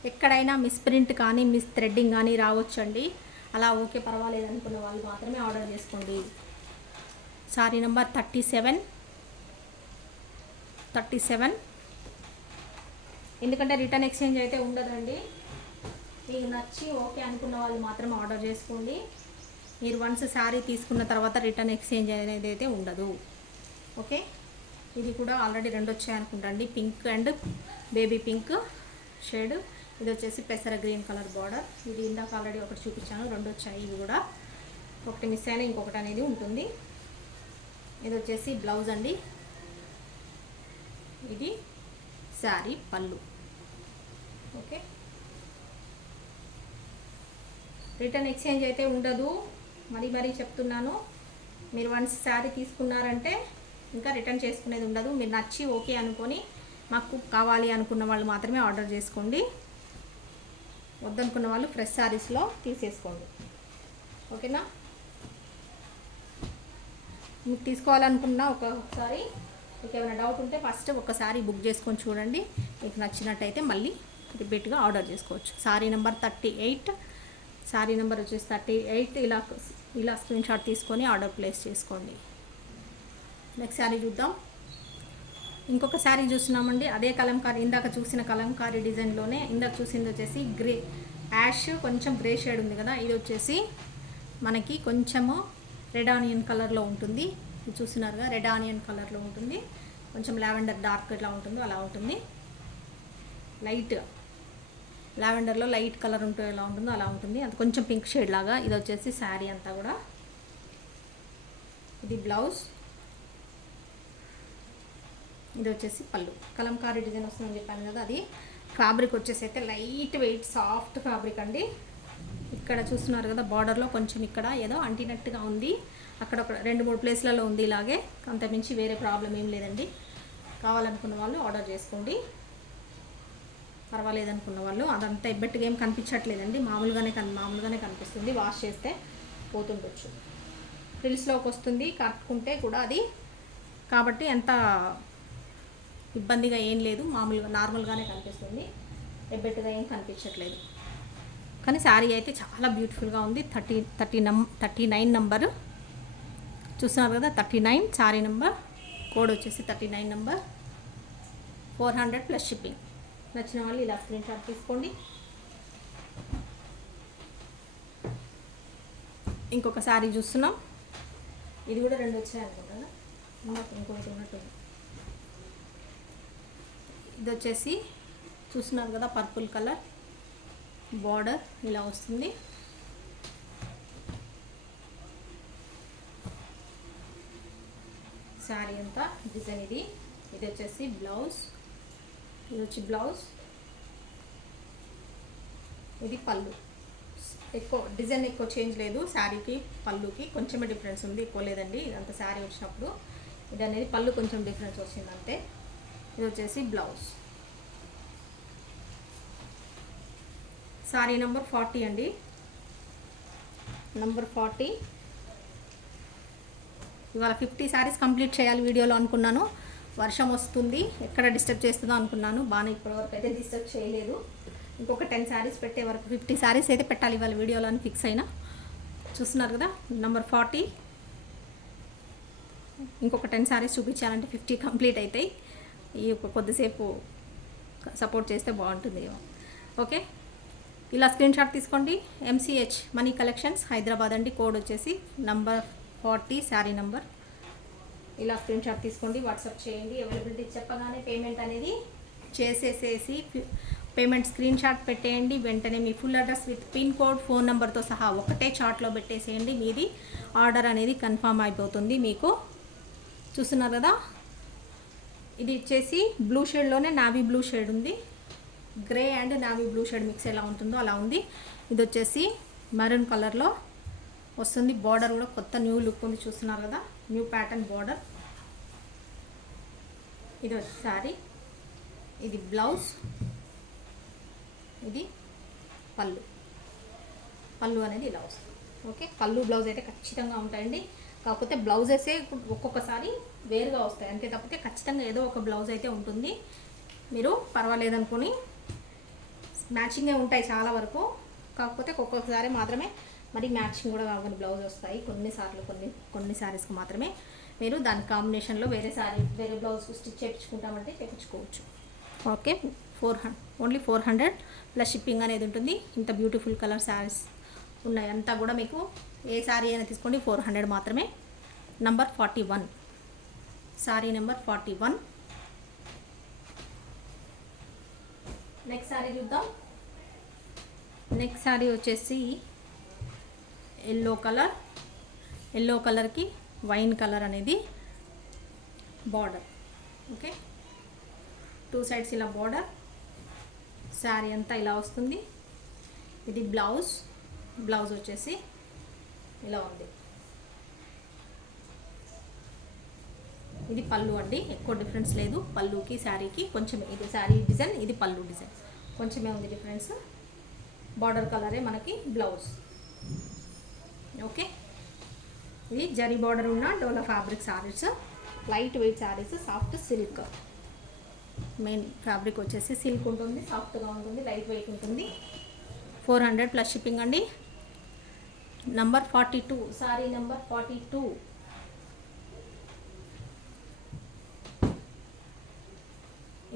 ఎక్కడైనా మిస్ ప్రింట్ కానీ మిస్ థ్రెడ్డింగ్ కానీ రావచ్చండి. అలా ఓకే పర్వాలేదు అనుకున్న వాళ్ళు మాత్రమే ఆర్డర్ చేసుకోండి. Sorry number 37. ఎందుకంటే రిటర్న్ ఎక్స్చేంజ్ అయితే ఉండదండి. మీకు నచ్చి ఓకే అనుకున్న వాళ్ళు మాత్రం ఆర్డర్ చేసుకోండి. మీరు వన్స్ శారీ తీసుకున్న తర్వాత రిటర్న్ ఎక్స్చేంజ్ అనేది అయితే ఉండదు. ఓకే, ఇది కూడా ఆల్రెడీ 2 వచ్చాయి అనుకుంటా అండి, pink and baby pink shade. ఇది వచ్చేసి పెసర గ్రీన్ కలర్ బార్డర్. ఇది ఇందాక ఆల్రెడీ ఒకటి చూపించాను, 2 వచ్చాయి. ఇవి కూడా ఒకటి మిస్ అయినా ఇంకొకటి అనేది ఉంటుంది. ఇది వచ్చేసి బ్లౌజ్ అండి, ఇది శారీ పళ్ళు. ఓకే, రిటర్న్ ఎక్స్చేంజ్ అయితే ఉండదు. మరీ చెప్తున్నాను. మీరు వన్స్ శారీ తీసుకున్నారంటే ఇంకా రిటర్న్ చేసుకునేది ఉండదు. మీరు నచ్చి ఓకే అనుకొని మాకు కావాలి అనుకున్న వాళ్ళు మాత్రమే ఆర్డర్ చేసుకోండి. వద్దనుకున్న వాళ్ళు ఫ్రెష్ శారీస్లో తీసేసుకోండి. ఓకేనా, మీకు తీసుకోవాలనుకున్న ఒకసారి మీకు ఏమైనా డౌట్ ఉంటే ఫస్ట్ ఒకసారి బుక్ చేసుకొని చూడండి. మీకు నచ్చినట్టయితే మళ్ళీ రిపీట్గా ఆర్డర్ చేసుకోవచ్చు. Sorry number 38. సారీ నెంబర్ వచ్చేసి 38. ఇలా స్క్రీన్ షాట్ తీసుకొని ఆర్డర్ ప్లేస్ చేసుకోండి. నెక్స్ట్ శారీ చూద్దాం. ఇంకొక శారీ చూస్తున్నామండి. అదే కలంకారీ, ఇందాక చూసిన కలంకారీ డిజైన్లోనే ఇందాక చూసింది వచ్చేసి గ్రే యాష్, కొంచెం గ్రే షేడ్ ఉంది కదా. ఇది వచ్చేసి మనకి కొంచెము రెడ్ ఆనియన్ కలర్లో ఉంటుంది. ఇది చూస్తున్నారుగా, రెడ్ ఆనియన్ కలర్లో ఉంటుంది. కొంచెం లావెండర్ డార్క్ ఎట్లా ఉంటుందో అలా ఉంటుంది. లైట్ లావెండర్లో లైట్ కలర్ ఉంటే ఎలా ఉంటుందో అలా ఉంటుంది. అది కొంచెం పింక్ షేడ్ లాగా. ఇది వచ్చేసి శారీ అంతా కూడా. ఇది బ్లౌజ్, ఇది వచ్చేసి పళ్ళు, కలంకారీ డిజైన్ వస్తుందని చెప్పాను కదా, అది ఫ్యాబ్రిక్ వచ్చేసి అయితే లైట్ వెయిట్ సాఫ్ట్ ఫ్యాబ్రిక్ అండి. ఇక్కడ చూస్తున్నారు కదా బార్డర్లో కొంచెం ఇక్కడ ఏదో అంటినట్టుగా ఉంది, అక్కడ ఒక 2-3 ప్లేస్లలో ఉంది ఇలాగే, అంతమించి వేరే ప్రాబ్లం ఏం లేదండి. కావాలనుకున్న వాళ్ళు ఆర్డర్ చేసుకోండి, పర్వాలేదనుకున్న వాళ్ళు. అదంతా ఎబ్బెట్టుగా ఏం కనిపించట్లేదండి, మామూలుగానే కనిపిస్తుంది, వాష్ చేస్తే పోతుండొచ్చు. ఫ్రిల్స్లోకి వస్తుంది కట్టుకుంటే కూడా అది, కాబట్టి ఎంత ఇబ్బందిగా ఏం లేదు, మామూలుగా నార్మల్గానే కనిపిస్తుంది, ఎబ్బెట్టుగా ఏం కనిపించట్లేదు. కానీ శారీ అయితే చాలా బ్యూటిఫుల్గా ఉంది. 39 నంబర్ చూస్తున్నారు కదా, 39 శారీ నెంబర్, కోడ్ వచ్చేసి 39 నంబర్, 400 ప్లస్ షిప్పింగ్. నచ్చిన వాళ్ళు ఇలా స్క్రీన్ షాట్ తీసుకోండి. ఇంకొక శారీ చూస్తున్నాం, ఇది కూడా 2 వచ్చాయి అనుకుంటా, ఇంకొకటి ఉన్నట్టుంది. ఇది వచ్చేసి చూస్తున్నారు కదా పర్పుల్ కలర్, బార్డర్ ఇలా వస్తుంది. శారీ అంతా డిజైన్ ఇది. ఇది వచ్చేసి బ్లౌజ్, ఇది వచ్చి బ్లౌజ్, ఇది పళ్ళు. డిజైన్ ఎక్కువ చేంజ్ లేదు, శారీకి పళ్ళుకి కొంచెమే డిఫరెన్స్ ఉంది, ఎక్కువ లేదండి. ఇదంతా శారీ వచ్చినప్పుడు ఇది అనేది పళ్ళు కొంచెం డిఫరెన్స్ వచ్చింది అంతే. ఇది వచ్చేసి బ్లౌజ్. శారీ నెంబర్ 40 అండి, నెంబర్ 40. ఇవాళ 50 శారీస్ కంప్లీట్ చేయాలి వీడియోలో అనుకున్నాను, వర్షం వస్తుంది ఎక్కడ డిస్టర్బ్ చేస్తుందో అనుకున్నాను, బాగా ఇప్పటివరకు అయితే డిస్టర్బ్ చేయలేదు. ఇంకొక 10 శారీస్ పెట్టే వరకు 50 శారీస్ అయితే పెట్టాలి ఇవాళ వీడియోలో అని ఫిక్స్ అయినా. చూస్తున్నారు కదా నెంబర్ 40. ఇంకొక 10 శారీస్ చూపించాలంటే 50 కంప్లీట్ అవుతాయి. ఈ కొద్దిసేపు సపోర్ట్ చేస్తే బాగుంటుంది. ఓకే, ఇలా స్క్రీన్ షాట్ తీసుకోండి. MCH మనీ కలెక్షన్స్ హైదరాబాద్ అండి, కోడ్ వచ్చేసి నంబర్ 40 శారీ నంబర్. ఇలా స్క్రీన్ షాట్ తీసుకోండి, వాట్సాప్ చేయండి. అవైలబిలిటీ చెప్పగానే పేమెంట్ అనేది చేసేసేసి పేమెంట్ స్క్రీన్ షాట్ పెట్టేయండి. వెంటనే మీ full address with pin code, phone నెంబర్తో సహా ఒకటే చార్ట్లో పెట్టేసేయండి. మీది ఆర్డర్ అనేది కన్ఫర్మ్ అయిపోతుంది మీకు. చూస్తున్నారు కదా, ఇది వచ్చేసి బ్లూ షేడ్లోనే నావీ బ్లూ షేడ్ ఉంది, grey and navy blue shade mix ఎలా ఉంటుందో అలా ఉంది. ఇది వచ్చేసి మెరూన్ కలర్లో వస్తుంది. బార్డర్ కూడా కొత్త న్యూ లుక్ ఉంది, చూస్తున్నారు కదా, న్యూ ప్యాటర్న్ బార్డర్. ఇది వచ్చి శారీ, ఇది బ్లౌజ్, ఇది పళ్ళు. పళ్ళు అనేది ఇలా వస్తుంది. ఓకే, పళ్ళు బ్లౌజ్ అయితే ఖచ్చితంగా ఉంటాయండి. కాకపోతే బ్లౌజెసే ఒక్కొక్కసారి వేరుగా వస్తాయి అంతే, తప్పితే ఖచ్చితంగా ఏదో ఒక బ్లౌజ్ అయితే ఉంటుంది. మీరు పర్వాలేదనుకుని మ్యాచింగే ఉంటాయి చాలా వరకు, కాకపోతే ఒక్కొక్కసారి మాత్రమే మరి మ్యాచింగ్ కూడా కావాలి బ్లౌజ్ వస్తాయి కొన్నిసార్లు, కొన్ని శారీస్కి మాత్రమే. మీరు దాని కాంబినేషన్లో వేరే బ్లౌజ్ స్టిచ్ చేయించుకుంటామంటే చేయించుకోవచ్చు. ఓకే, 400 ఓన్లీ 400 ప్లస్ షిప్పింగ్ అనేది ఉంటుంది. ఇంత బ్యూటిఫుల్ కలర్ శారీస్ ఉన్నాయి, అంతా కూడా మీకు ఏ శారీ అయినా తీసుకోండి 400 మాత్రమే. Number 41 sari number 41. Next sari చూద్దాం. నెక్స్ట్ శారీ వచ్చేసి ఎల్లో కలర్, ఎల్లో కలర్కి వైన్ కలర్ అనేది బార్డర్. ఓకే, 2 సైడ్స్ ఇలా బార్డర్, శారీ అంతా ఇలా వస్తుంది. ఇది బ్లౌజ్, బ్లౌజ్ వచ్చేసి ఇలా ఉంది. ఇది పళ్ళు అండి, ఎక్కువ డిఫరెన్స్ లేదు పళ్ళుకి శారీకి, కొంచెం ఇది శారీ డిజైన్, ఇది పళ్ళు డిజైన్, కొంచెమే ఉంది డిఫరెన్స్. బార్డర్ కలరే మనకి బ్లౌజ్. ఓకే, ఇది జరీ బార్డర్ ఉన్న డోలా fabric saris, light weight saris, soft silk. Main fabric వచ్చేసి సిల్క్ ఉంటుంది, సాఫ్ట్గా ఉంటుంది, లైట్ వెయిట్ ఉంటుంది. 400 ప్లస్ షిప్పింగ్ అండి. Number 42 sari number 42.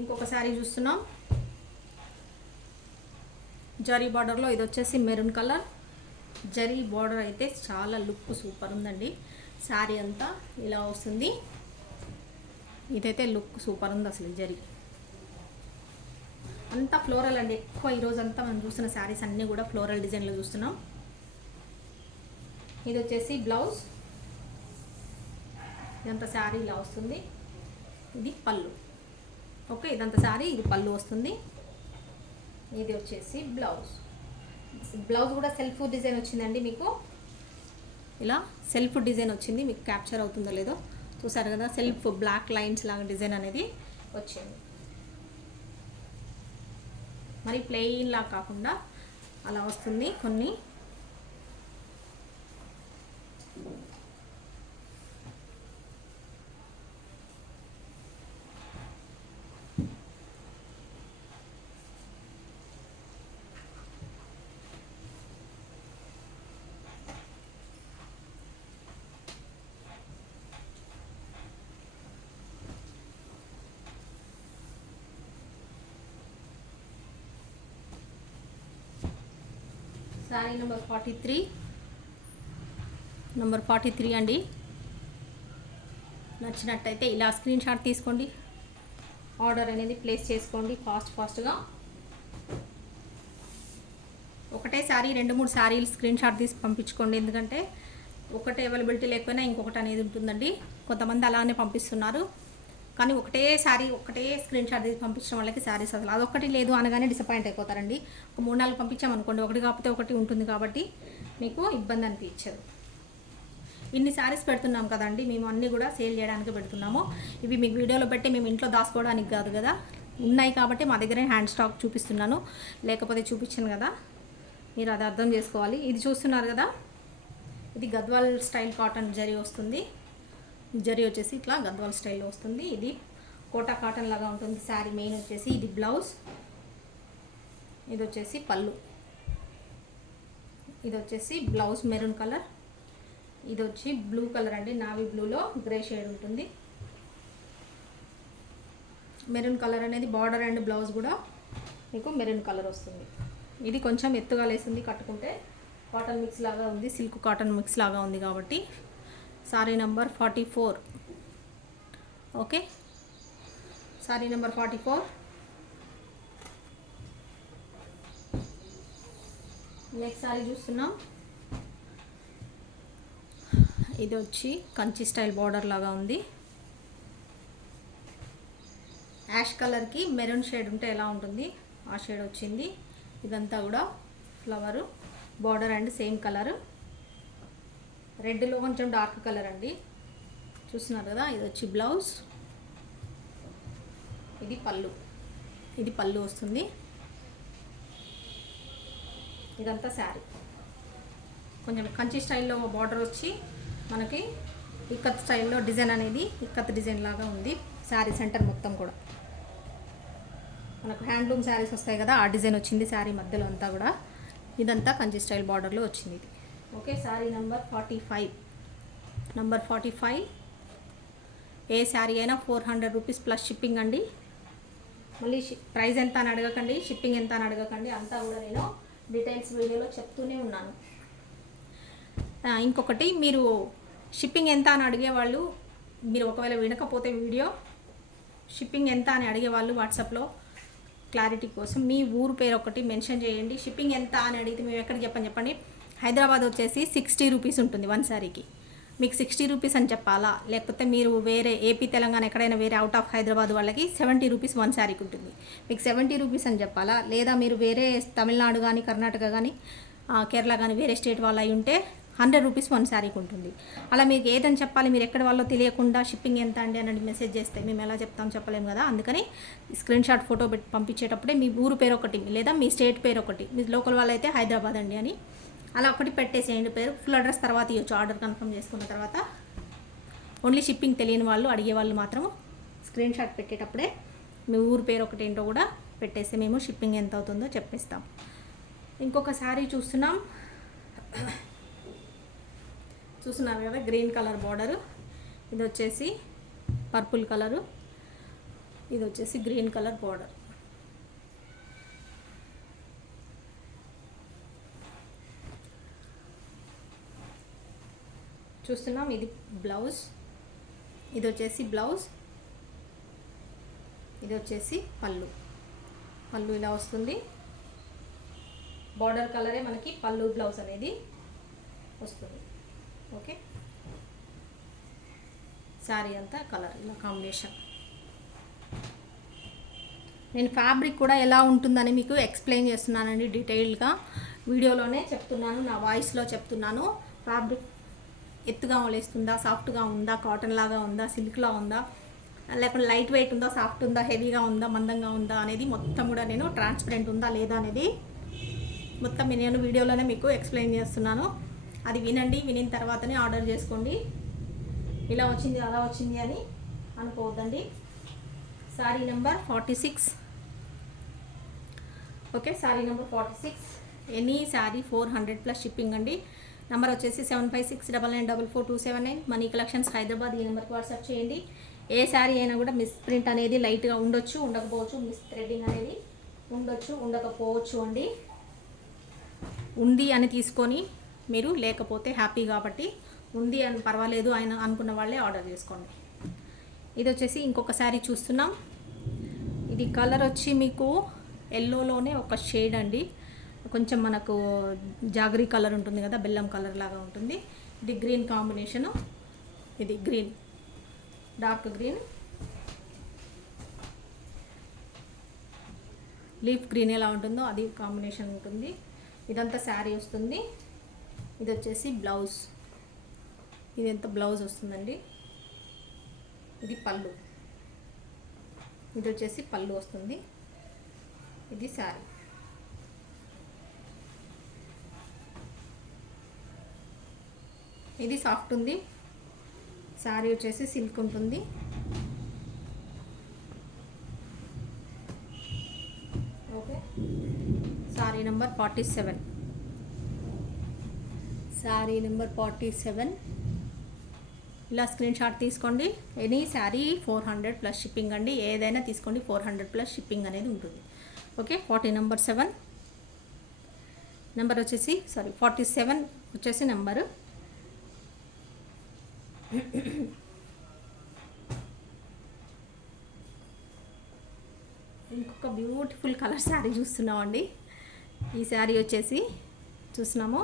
ఇంకొక శారీ చూస్తున్నాం, జరీ బార్డర్లో. ఇది వచ్చేసి మెరూన్ కలర్, జరీ బార్డర్ అయితే చాలా లుక్ సూపర్ ఉందండి. శారీ అంతా ఇలా వస్తుంది, ఇదైతే లుక్ సూపర్ ఉంది అసలు. జరీ అంతా ఫ్లోరల్ అండి, ఎక్కువ ఈరోజు అంతా మనం చూస్తున్న శారీస్ అన్నీ కూడా ఫ్లోరల్ డిజైన్లో చూస్తున్నాం. ఇది వచ్చేసి బ్లౌజ్, ఇదంతా శారీ ఇలా వస్తుంది. ఇది పళ్ళు. ఓకే, ఇదంతా సారీ. ఇది పళ్ళు వస్తుంది. ఇది వచ్చేసి బ్లౌజ్. బ్లౌజ్ కూడా సెల్ఫ్ డిజైన్ వచ్చిందండి మీకు. ఇలా సెల్ఫ్ డిజైన్ వచ్చింది. మీకు క్యాప్చర్ అవుతుందో లేదో చూసారు కదా, సెల్ఫ్ బ్లాక్ లైన్స్ లాగా డిజైన్ అనేది వచ్చింది. మరి ప్లెయిన్ లా కాకుండా అలా వస్తుంది కొన్ని. సారీ నెంబర్ 43, నెంబర్ 43 అండి. నచ్చినట్టయితే ఇలా స్క్రీన్ షాట్ తీసుకోండి, ఆర్డర్ అనేది ప్లేస్ చేసుకోండి ఫాస్ట్గా. ఒకటే సారీ 2-3 సారీలు స్క్రీన్ షాట్ తీసి పంపించుకోండి. ఎందుకంటే ఒకటే అవైలబిలిటీ లేకపోయినా ఇంకొకటి అనేది ఉంటుందండి. కొంతమంది అలానే పంపిస్తున్నారు, కానీ ఒకటే స్క్రీన్ షాట్ తీసి పంపించడం వాళ్ళకి శారీస్ అసలు అదొకటి లేదు అనగానే డిసప్పాయింట్ అయిపోతారండి. ఒక 3-4 పంపించామనుకోండి, ఒకటి కాకపోతే ఒకటి ఉంటుంది కాబట్టి మీకు ఇబ్బంది అనిపించదు. ఇన్ని శారీస్ పెడుతున్నాం కదండి, మేము అన్నీ కూడా సేల్ చేయడానికి పెడుతున్నాము. ఇవి మీకు వీడియోలో పెట్టి మేము ఇంట్లో దాచుకోవడానికి కాదు కదా, ఉన్నాయి కాబట్టి మా దగ్గరే హ్యాండ్ స్టాక్ చూపిస్తున్నాను. లేకపోతే చూపించాను కదా, మీరు అది అర్థం చేసుకోవాలి. ఇది చూస్తున్నారు కదా, ఇది గద్వాల్ స్టైల్ కాటన్ జరీ వస్తుంది. జరీ వచ్చేసి ఇట్లా గద్వాల్ స్టైల్లో వస్తుంది. ఇది కోటా కాటన్ లాగా ఉంటుంది శారీ. మెయిన్ వచ్చేసి ఇది బ్లౌజ్, ఇది వచ్చేసి పళ్ళు, ఇది వచ్చేసి బ్లౌజ్ మెరూన్ కలర్, ఇది వచ్చి బ్లూ కలర్ అండి, నావీ బ్లూలో గ్రే షేడ్ ఉంటుంది. మెరూన్ కలర్ అనేది బార్డర్ అండ్ బ్లౌజ్ కూడా మీకు మెరూన్ కలర్ వస్తుంది. ఇది కొంచెం ఎత్తుగా లేసింది, కట్టుకుంటే కాటన్ మిక్స్ లాగా ఉంది, సిల్క్ కాటన్ మిక్స్ లాగా ఉంది కాబట్టి. Sorry number 44. Okay, sari number 44. Next sorry చూస్తున్నాం. ఇది వచ్చి కంచి స్టైల్ బార్డర్ లాగా ఉంది. యాష్ కలర్కి మెరూన్ షేడ్ ఉంటే ఎలా ఉంటుంది ఆ షేడ్ వచ్చింది. ఇదంతా కూడా flower border and same colour. రెడ్లో కొంచెం డార్క్ కలర్ అండి, చూస్తున్నారు కదా. ఇది వచ్చి బ్లౌజ్, ఇది పళ్ళు. ఇది పళ్ళు వస్తుంది. ఇదంతా శారీ. కొంచెం కంచి స్టైల్లో బార్డర్ వచ్చి మనకి ఇక్కత్ స్టైల్లో డిజైన్ అనేది ఇక్కత్ డిజైన్ లాగా ఉంది శారీ సెంటర్ మొత్తం కూడా. మనకు హ్యాండ్లూమ్ శారీస్ వస్తాయి కదా, ఆ డిజైన్ వచ్చింది శారీ మధ్యలో అంతా కూడా. ఇదంతా కంచి స్టైల్ బార్డర్లో వచ్చింది ఇది. Okay, sari number 45. నెంబర్ 45. ఏ శారీ అయినా 400 రూపీస్ ప్లస్ షిప్పింగ్ అండి. మళ్ళీ ప్రైస్ ఎంత అని అడగకండి, షిప్పింగ్ ఎంత అని అడగకండి, అంతా కూడా నేను డీటెయిల్స్ వీడియోలో చెప్తూనే ఉన్నాను. ఇంకొకటి, మీరు షిప్పింగ్ ఎంత అని అడిగేవాళ్ళు, మీరు ఒకవేళ వినకపోతే వీడియో షిప్పింగ్ ఎంత అని అడిగేవాళ్ళు వాట్సాప్లో క్లారిటీ కోసం మీ ఊరు పేరు ఒకటి మెన్షన్ చేయండి. షిప్పింగ్ ఎంత అని అడిగితే మేము ఎక్కడికి చెప్పండి. హైదరాబాద్ వచ్చేసి 60 రూపీస్ ఉంటుంది వన్ శారీకి. మీకు 60 రూపీస్ అని చెప్పాలా, లేకపోతే మీరు వేరే ఏపీ తెలంగాణ ఎక్కడైనా వేరే అవుట్ ఆఫ్ హైదరాబాద్ వాళ్ళకి 70 రూపీస్ వన్ శారీకి ఉంటుంది. మీకు 70 రూపీస్ అని చెప్పాలా, లేదా మీరు వేరే తమిళనాడు కానీ కర్ణాటక కానీ కేరళ కానీ వేరే స్టేట్ వాళ్ళు అయి ఉంటే 100 రూపీస్ వన్ శారీకి ఉంటుంది. అలా మీకు ఏదని చెప్పాలి, మీరు ఎక్కడ వాళ్ళో తెలియకుండా షిప్పింగ్ ఎంత అండి అని మెసేజ్ చేస్తే మేము ఎలా చెప్తాం, చెప్పలేము కదా. అందుకని స్క్రీన్ షాట్ ఫోటో పెట్టి పంపించేటప్పుడే మీ ఊరు పేరు ఒకటి లేదా మీ స్టేట్ పేరు ఒకటి, మీ లోకల్ వాళ్ళు అయితే హైదరాబాద్ అండి అని అలా ఒకటి పెట్టేసేయండి పేరు. ఫుల్ అడ్రస్ తర్వాత ఇవ్వచ్చు ఆర్డర్ కన్ఫర్మ్ చేసుకున్న తర్వాత. ఓన్లీ షిప్పింగ్ తెలియని వాళ్ళు అడిగే వాళ్ళు మాత్రం స్క్రీన్ షాట్ పెట్టేటప్పుడే మీ ఊరు పేరు ఒకటి ఏంటో కూడా పెట్టేస్తే మేము షిప్పింగ్ ఎంత అవుతుందో చెప్పేస్తాం. ఇంకొక శారీ చూస్తున్నారు కదా, గ్రీన్ కలర్ బార్డరు. ఇది వచ్చేసి పర్పుల్ కలరు, ఇది వచ్చేసి గ్రీన్ కలర్ బార్డర్. చూస్తున్నాం, ఇది బ్లౌజ్, ఇది వచ్చేసి బ్లౌజ్, ఇది వచ్చేసి పళ్ళు. పళ్ళు ఇలా వస్తుంది. బార్డర్ కలరే మనకి పళ్ళు బ్లౌజ్ అనేది వస్తుంది. ఓకే, శారీ అంతా కలర్ ఇలా కాంబినేషన్. నేను ఫ్యాబ్రిక్ కూడా ఎలా ఉంటుందని మీకు ఎక్స్ప్లెయిన్ చేస్తున్నానండి డీటెయిల్గా. వీడియోలోనే చెప్తున్నాను, నా వాయిస్లో చెప్తున్నాను. ఫ్యాబ్రిక్ ఎత్తుగా వలేస్తుందా, సాఫ్ట్గా ఉందా, కాటన్ లాగా ఉందా, సిల్క్లా ఉందా, లేకపోతే లైట్ వెయిట్ ఉందా, సాఫ్ట్ ఉందా, హెవీగా ఉందా, మందంగా ఉందా అనేది మొత్తం కూడా నేను ట్రాన్స్పరెంట్ ఉందా లేదా అనేది మొత్తం నేను వీడియోలోనే మీకు ఎక్స్ప్లెయిన్ చేస్తున్నాను. అది వినండి, వినిన తర్వాతనే ఆర్డర్ చేసుకోండి. ఇలా వచ్చింది అలా వచ్చింది అని అనుకోవద్దండి. Sari number 46. Okay, sari number 46. Any sari 400 plus shipping అండి. నెంబర్ వచ్చేసి 7569944279. Money collections Hyderabad. ఈ నెంబర్కి వాట్సాప్ చేయండి. ఏ శారీ అయినా కూడా మిస్ ప్రింట్ అనేది లైట్గా ఉండొచ్చు, ఉండకపోవచ్చు. మిస్ థ్రెడ్డింగ్ అనేది ఉండొచ్చు, ఉండకపోవచ్చు అండి. ఉంది అని తీసుకొని మీరు, లేకపోతే హ్యాపీ కాబట్టి ఉంది అని పర్వాలేదు ఆయన అనుకున్న వాళ్ళే ఆర్డర్ చేసుకోండి. ఇది వచ్చేసి ఇంకొక శారీ చూస్తున్నాం. ఇది కలర్ వచ్చి మీకు ఎల్లోలోనే ఒక షేడ్ అండి. కొంచెం మనకు జాగరీ కలర్ ఉంటుంది కదా, బెల్లం కలర్ లాగా ఉంటుంది. ఇది గ్రీన్ కాంబినేషను. ఇది green, dark green, leaf green ఎలా ఉంటుందో అది కాంబినేషన్ ఉంటుంది. ఇదంతా శారీ వస్తుంది. ఇది వచ్చేసి బ్లౌజ్. ఇది ఎంత బ్లౌజ్ వస్తుందండి. ఇది పళ్ళు. ఇది వచ్చేసి పళ్ళు వస్తుంది. ఇది శారీ. ఇది సాఫ్ట్ ఉంది. శారీ వచ్చేసి సిల్క్ ఉంటుంది. Okay, sari number 47. Sari number 47. ఇలా స్క్రీన్ షాట్ తీసుకోండి. ఎనీ శారీ 400 ప్లస్ షిప్పింగ్ అండి. ఏదైనా తీసుకోండి, 400 ప్లస్ షిప్పింగ్ అనేది ఉంటుంది. ఓకే, 47 నెంబర్ వచ్చేసి 47 వచ్చేసి నెంబరు. ఇంకొక బ్యూటిఫుల్ కలర్ శారీ చూస్తున్నామండి. ఈ శారీ వచ్చేసి చూస్తున్నాము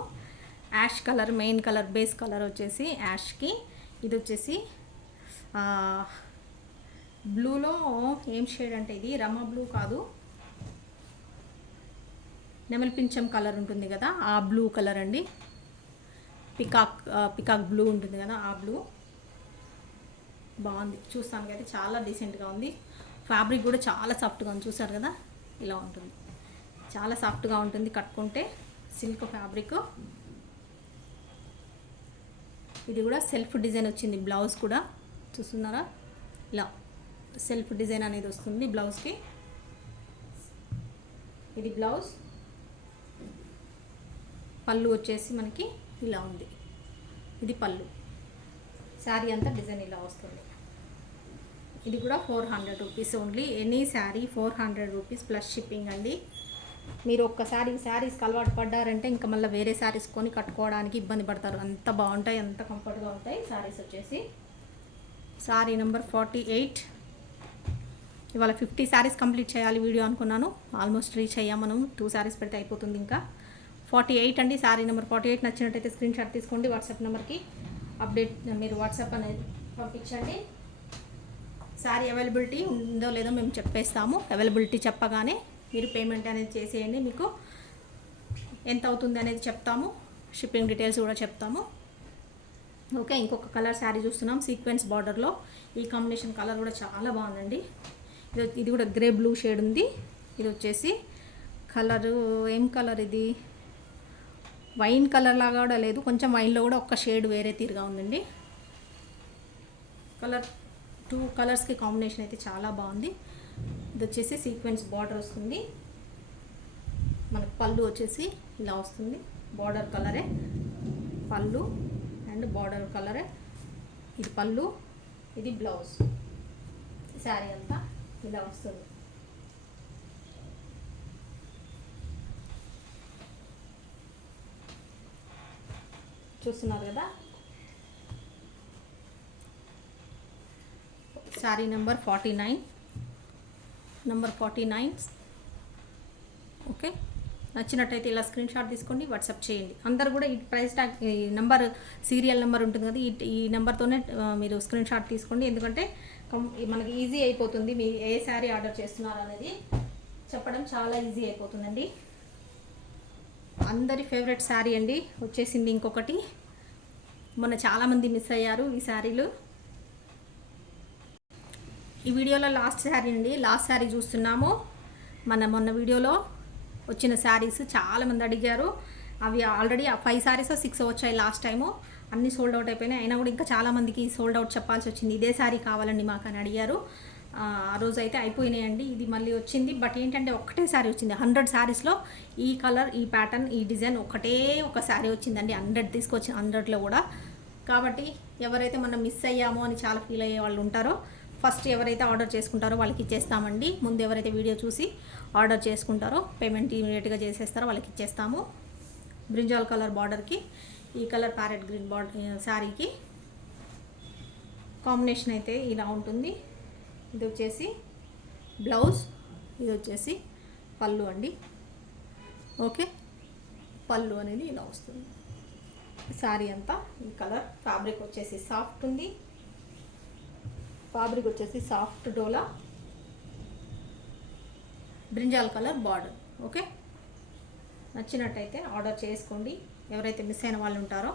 ash colour, main colour, base colour వచ్చేసి యాష్కి. ఇది వచ్చేసి బ్లూలో ఏం షేడ్ అంటే ఇది రమా బ్లూ కాదు, నెమలి పింఛం కలర్ ఉంటుంది కదా, ఆ బ్లూ కలర్ అండి. పికాక్ బ్లూ ఉంటుంది కదా, ఆ బ్లూ. బాగుంది, చూస్తానికి అయితే చాలా డీసెంట్గా ఉంది. ఫ్యాబ్రిక్ కూడా చాలా సాఫ్ట్గా ఉంది, చూసారు కదా ఇలా ఉంటుంది. చాలా సాఫ్ట్గా ఉంటుంది కట్టుకుంటే, సిల్క్ ఫ్యాబ్రిక్. ఇది కూడా సెల్ఫ్ డిజైన్ వచ్చింది. బ్లౌజ్ కూడా చూస్తున్నారా, ఇలా సెల్ఫ్ డిజైన్ అనేది వస్తుంది బ్లౌజ్కి. ఇది బ్లౌజ్. పళ్ళు వచ్చేసి మనకి ఇలా ఉంది. ఇది పళ్ళు. శారీ అంతా డిజైన్ ఇలా వస్తుంది. ఇది కూడా 400 rupees only. Any sari 400 rupees plus shipping అండి. మీరు ఒక్కసారి శారీస్కి అలవాటు పడ్డారంటే ఇంకా మళ్ళీ వేరే శారీస్ కొని కట్టుకోవడానికి ఇబ్బంది పడతారు. అంత బాగుంటాయి, అంత కంఫర్ట్గా ఉంటాయి శారీస్ వచ్చేసి. శారీ నెంబర్ 48. ఇవాళ 50 శారీస్ కంప్లీట్ చేయాలి వీడియో అనుకున్నాను. ఆల్మోస్ట్ రీచ్ అయ్యాం మనం. 2 శారీస్ పెడితే అయిపోతుంది. ఇంకా 48 అండి, శారీ నెంబర్ 48. నచ్చినట్టయితే స్క్రీన్ షాట్ తీసుకోండి. వాట్సాప్ నెంబర్కి అప్డేట్ మీరు వాట్సాప్ అనేది పంపించండి. శారీ అవైలబిలిటీ ఉందో లేదో మేము చెప్పేస్తాము. అవైలబిలిటీ చెప్పగానే మీరు పేమెంట్ అనేది చేసేయండి. మీకు ఎంత అవుతుంది అనేది చెప్తాము. షిప్పింగ్ డీటెయిల్స్ కూడా చెప్తాము. ఓకే, ఇంకొక కలర్ శారీ చూస్తున్నాం సీక్వెన్స్ బార్డర్లో. ఈ కాంబినేషన్ కలర్ కూడా చాలా బాగుందండి. ఇది కూడా గ్రే బ్లూ షేడ్ ఉంది. ఇది వచ్చేసి కలరు ఏం కలర్ ఇది, వైన్ కలర్ లాగా కూడా లేదు, కొంచెం వైన్లో కూడా ఒక్క షేడ్ వేరే తీరుగా ఉందండి. కలర్ 2 కలర్స్కి కాంబినేషన్ అయితే చాలా బాగుంది. ఇది వచ్చేసి సీక్వెన్స్ బార్డర్ వస్తుంది. మనకు పళ్ళు వచ్చేసి ఇలా వస్తుంది. బార్డర్ కలరే పళ్ళు అండ్ బార్డర్ కలరే. ఇది పళ్ళు, ఇది బ్లౌజ్. శారీ అంతా ఇలా వస్తుంది. చూస్తున్నారు కదా. శారీ నెంబర్ 49. నెంబర్ 49. ఓకే, నచ్చినట్టయితే ఇలా స్క్రీన్ షాట్ తీసుకోండి, వాట్సాప్ చేయండి. అందరు కూడా ఈ ప్రైస్ ట్యాగ్, ఈ నెంబర్, సీరియల్ నెంబర్ ఉంటుంది కదా, ఈ నెంబర్తోనే మీరు స్క్రీన్ షాట్ తీసుకోండి. ఎందుకంటే మనకి ఈజీ అయిపోతుంది మీ ఏ శారీ ఆర్డర్ చేస్తున్నారు అనేది. చెప్పడం చాలా ఈజీ అయిపోతుందండి. అందరి ఫేవరెట్ శారీ అండి వచ్చేసింది ఇంకొకటి. మొన్న చాలామంది మిస్ అయ్యారు ఈ శారీలు. ఈ వీడియోలో లాస్ట్ శారీ అండి, లాస్ట్ శారీ చూస్తున్నాము. మొన్న వీడియోలో వచ్చిన శారీస్ చాలామంది అడిగారు. అవి ఆల్రెడీ 5 శారీస్ 6 వచ్చాయి లాస్ట్ టైము. అన్నీ సోల్డ్ అవుట్ అయిపోయినాయి. అయినా కూడా ఇంకా చాలామందికి సోల్డ్ అవుట్ చెప్పాల్సి వచ్చింది. ఇదే శారీ కావాలండి మాకు అని అడిగారు. ఆ రోజు అయితే అయిపోయినాయండి. ఇది మళ్ళీ వచ్చింది. బట్ ఏంటంటే ఒక్కటే శారీ వచ్చింది. 100 శారీస్లో ఈ కలర్, ఈ ప్యాటర్న్, ఈ డిజైన్ ఒక శారీ వచ్చిందండి. 100 తీసుకొచ్చి 100లో కూడా. కాబట్టి ఎవరైతే మనం మిస్ అయ్యామో అని చాలా ఫీల్ అయ్యే వాళ్ళు ఉంటారో, ఫస్ట్ ఎవరైతే ఆర్డర్ చేసుకుంటారో వాళ్ళకి ఇచ్చేస్తామండి. ముందు ఎవరైతే వీడియో చూసి ఆర్డర్ చేసుకుంటారో పేమెంట్ ఇమీడియట్గా చేసేస్తారో వాళ్ళకి ఇచ్చేస్తాము. బ్రింజాల్ కలర్ బార్డర్కి ఈ కలర్ ప్యారెట్ గ్రీన్ బార్డర్ శారీకి కాంబినేషన్ అయితే ఇలా ఉంటుంది. ఇది వచ్చేసి బ్లౌజ్, ఇది వచ్చేసి పళ్ళు అండి. ఓకే, పళ్ళు అనేది ఇలా వస్తుంది. శారీ అంతా ఈ కలర్. ఫ్యాబ్రిక్ వచ్చేసి సాఫ్ట్ ఉంది. ఫ్యాబ్రిక్ వచ్చేసి సాఫ్ట్ డోలా, బ్రింజాల్ కలర్ బార్డర్. ఓకే, నచ్చినట్టయితే ఆర్డర్ చేసుకోండి. ఎవరైతే మిస్ అయిన వాళ్ళు ఉంటారో,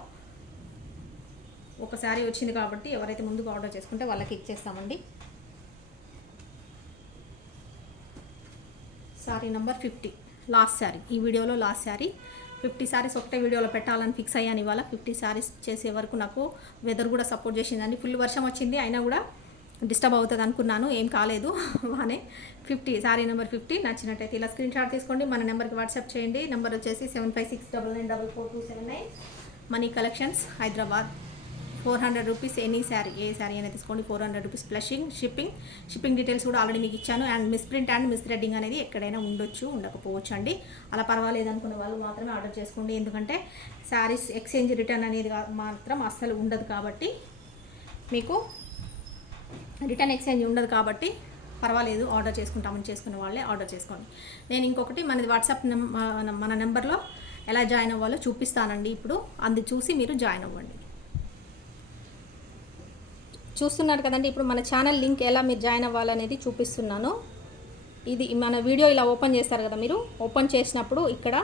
ఒక శారీ వచ్చింది కాబట్టి ఎవరైతే ముందుగా ఆర్డర్ చేసుకుంటే వాళ్ళకి ఇచ్చేస్తామండి. Sari number 50 last sari. ఈ వీడియోలో లాస్ట్ శారీ. 50 శారీస్ ఒకటే వీడియోలో పెట్టాలని ఫిక్స్ అయ్యాను ఇవాళ. 50 శారీస్ చేసే వరకు నాకు వెదర్ కూడా సపోర్ట్ చేసిందండి. ఫుల్ వర్షం వచ్చింది, అయినా కూడా డిస్టర్బ్ అవుతుంది అనుకున్నాను, ఏం కాలేదు బాగానే. 50 శారీ నెంబర్ 50 నచ్చినట్టయితే ఇలా స్క్రీన్ షాట్ తీసుకోండి. మన నెంబర్కి వాట్సాప్ చేయండి. నెంబర్ వచ్చేసి 7569944279. Money collections, Hyderabad. 400 rupees any sari, ఏ శారీ అయినా తీసుకోండి. 400 రూపీస్ ప్లస్ షిప్పింగ్ డీటెయిల్స్ కూడా ఆల్రెడీ మీకు ఇచ్చాను. And miss print and miss threading అనేది ఎక్కడైనా ఉండొచ్చు, ఉండకపోవచ్చు అండి. అలా పర్వాలేదు అనుకునే వాళ్ళు మాత్రమే ఆర్డర్ చేసుకోండి. ఎందుకంటే శారీస్ ఎక్స్చేంజ్ రిటర్న్ అనేది మాత్రం అస్సలు ఉండదు కాబట్టి, మీకు రిటర్న్ ఎక్స్చేంజ్ ఉండదు కాబట్టి పర్వాలేదు, ఆర్డర్ చేసుకుంటామని చేసుకునే వాళ్ళే ఆర్డర్ చేసుకోండి. నేను ఇంకొకటి మనది వాట్సాప్ మన నెంబర్లో ఎలా జాయిన్ అవ్వాలో చూపిస్తానండి ఇప్పుడు. చూసి మీరు జాయిన్ అవ్వండి. చూస్తున్నారు కదండి, ఇప్పుడు మన ఛానల్ లింక్ ఎలా మీరు జాయిన్ అవ్వాలనేది చూపిస్తున్నాను. ఇది మన వీడియో ఇలా ఓపెన్ చేస్తారు కదా, మీరు ఓపెన్ చేసినప్పుడు ఇక్కడ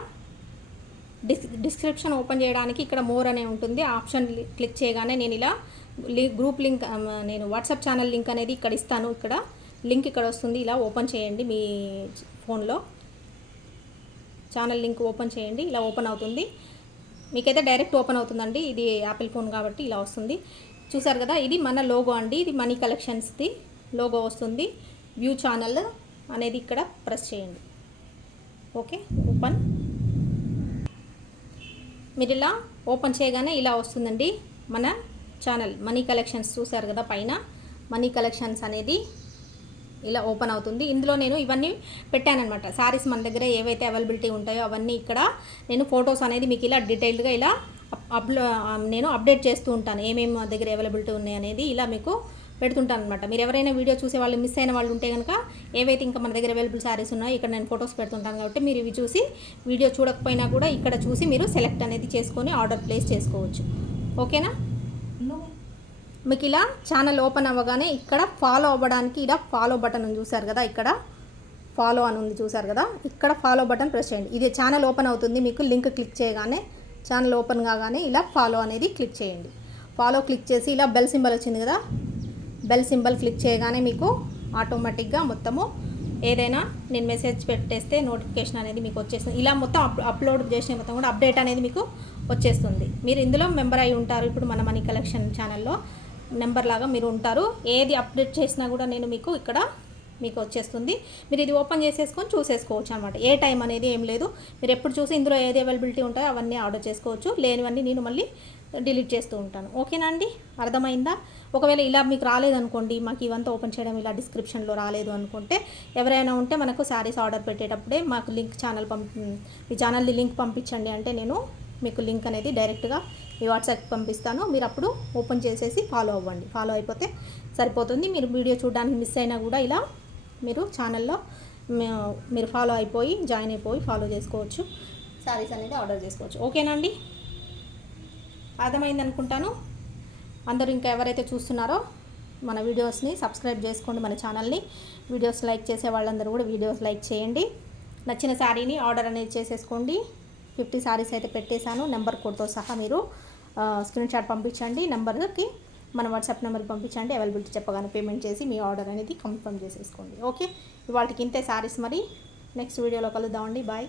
డిస్క్రిప్షన్ ఓపెన్ చేయడానికి ఇక్కడ మోర్ అనే ఉంటుంది. ఆప్షన్ క్లిక్ చేయగానే నేను ఇలా గ్రూప్ లింక్, నేను వాట్సాప్ ఛానల్ లింక్ అనేది ఇక్కడ ఇస్తాను. ఇక్కడ లింక్ ఇక్కడ వస్తుంది. ఇలా ఓపెన్ చేయండి మీ ఫోన్లో. ఛానల్ లింక్ ఓపెన్ చేయండి, ఇలా ఓపెన్ అవుతుంది. మీకైతే డైరెక్ట్ ఓపెన్ అవుతుందండి. ఇది యాపిల్ ఫోన్ కాబట్టి ఇలా వస్తుంది. చూసారు కదా, ఇది మన లోగో అండి. ఇది మనీ కలెక్షన్స్ది లోగో వస్తుంది. వ్యూ ఛానల్ అనేది ఇక్కడ ప్రెస్ చేయండి. Okay, open. మీరు ఇలా ఓపెన్ చేయగానే ఇలా వస్తుందండి మన ఛానల్ మనీ కలెక్షన్స్. చూసారు కదా, పైన మనీ కలెక్షన్స్ అనేది ఇలా ఓపెన్ అవుతుంది. ఇందులో నేను ఇవన్నీ పెట్టానన్నమాట. శారీస్ మన దగ్గర ఏవైతే అవైలబిలిటీ ఉంటాయో అవన్నీ ఇక్కడ నేను ఫొటోస్ అనేది మీకు ఇలా డీటెయిల్డ్గా ఇలా నేను అప్డేట్ చేస్తూ ఉంటాను. ఏమేమి మా దగ్గర అవైలబిలిటీ ఉన్నాయి అనేది ఇలా మీకు పెడుతుంటాను అనమాట. మీరు ఎవరైనా వీడియో చూసే వాళ్ళు మిస్ అయిన వాళ్ళు ఉంటే కనుక, ఏవైతే ఇంకా మన దగ్గర అవైలబుల్ శారీస్ ఉన్నాయో ఇక్కడ నేను ఫొటోస్ పెడుతుంటాను కాబట్టి మీరు ఇవి చూసి, వీడియో చూడకపోయినా కూడా ఇక్కడ చూసి మీరు సెలెక్ట్ అనేది చేసుకొని ఆర్డర్ ప్లేస్ చేసుకోవచ్చు. ఓకేనా? మీకు ఇలా ఛానల్ ఓపెన్ అవ్వగానే ఇక్కడ ఫాలో అవ్వడానికి ఇలా ఫాలో బటన్ ఉంది చూసారు కదా, ఇక్కడ ఫాలో అని ఉంది చూసారు కదా, ఇక్కడ ఫాలో బటన్ ప్రెస్ చేయండి. ఇది ఛానల్ ఓపెన్ అవుతుంది. మీకు లింక్ క్లిక్ చేయగానే ఛానల్ ఓపెన్ కాగానే ఇలా ఫాలో అనేది క్లిక్ చేయండి. ఫాలో క్లిక్ చేసి ఇలా బెల్ సింబల్ వచ్చింది కదా, బెల్ సింబల్ క్లిక్ చేయగానే మీకు ఆటోమేటిక్గా మొత్తము ఏదైనా నేను మెసేజ్ పెట్టేస్తే నోటిఫికేషన్ అనేది మీకు వచ్చేస్తుంది. ఇలా మొత్తం అప్లోడ్ చేసిన మొత్తం కూడా అప్డేట్ అనేది మీకు వచ్చేస్తుంది. మీరు ఇందులో మెంబర్ అయి ఉంటారు. ఇప్పుడు మన మనీ కలెక్షన్ ఛానల్లో నెంబర్ లాగా మీరు ఉంటారు. ఏది అప్డేట్ చేసినా కూడా నేను మీకు ఇక్కడ మీకు వచ్చేస్తుంది. మీరు ఇది ఓపెన్ చేసేసుకొని చూసేసుకోవచ్చు అనమాట. ఏ టైం అనేది ఏం లేదు. మీరు ఎప్పుడు చూసి ఇందులో ఏది అవైలబిలిటీ ఉంటాయో అవన్నీ ఆర్డర్ చేసుకోవచ్చు. లేనివన్నీ నేను మళ్ళీ డిలీట్ చేస్తూ ఉంటాను. ఓకేనా అండి? అర్థమైందా? ఒకవేళ ఇలా మీకు రాలేదనుకోండి, మాకు ఇవంతా ఓపెన్ చేయడం ఇలా డిస్క్రిప్షన్లో రాలేదు అనుకుంటే, ఎవరైనా ఉంటే మనకు శారీస్ ఆర్డర్ పెట్టేటప్పుడే మాకు లింక్ మీ ఛానల్ది లింక్ పంపించండి అంటే నేను మీకు లింక్ అనేది డైరెక్ట్గా మీ వాట్సాప్కి పంపిస్తాను. మీరు అప్పుడు ఓపెన్ చేసేసి ఫాలో అవ్వండి. ఫాలో అయిపోతే సరిపోతుంది. మీరు వీడియో చూడడానికి మిస్ అయినా కూడా ఇలా మీరు ఛానల్లో మీరు ఫాలో అయిపోయి జాయిన్ అయిపోయి ఫాలో చేసుకోవచ్చు. శారీస్ అనేది ఆర్డర్ చేసుకోవచ్చు. ఓకేనా అండి? అర్థమైంది అనుకుంటాను. అందరూ ఇంకా ఎవరైతే చూస్తున్నారో మన వీడియోస్ని సబ్స్క్రైబ్ చేసుకోండి, మన ఛానల్ని. వీడియోస్ లైక్ చేసే వాళ్ళందరూ కూడా వీడియోస్ లైక్ చేయండి. నచ్చిన శారీని ఆర్డర్ అనేది చేసేసుకోండి. 50 శారీస్ అయితే పెట్టేశాను. నెంబర్ కోడ్తో సహా మీరు స్క్రీన్ షాట్ పంపించండి. నెంబర్కి మన వాట్సాప్ నెంబర్కి పంపించండి. అవైలబిలిటీ చెప్పగానే పేమెంట్ చేసి మీ ఆర్డర్ అనేది కన్ఫర్మ్ చేసేసుకోండి. ఓకే, ఇవాళకి ఇంతే శారీస్. మరి నెక్స్ట్ వీడియోలో కలుద్దామండి. బాయ్.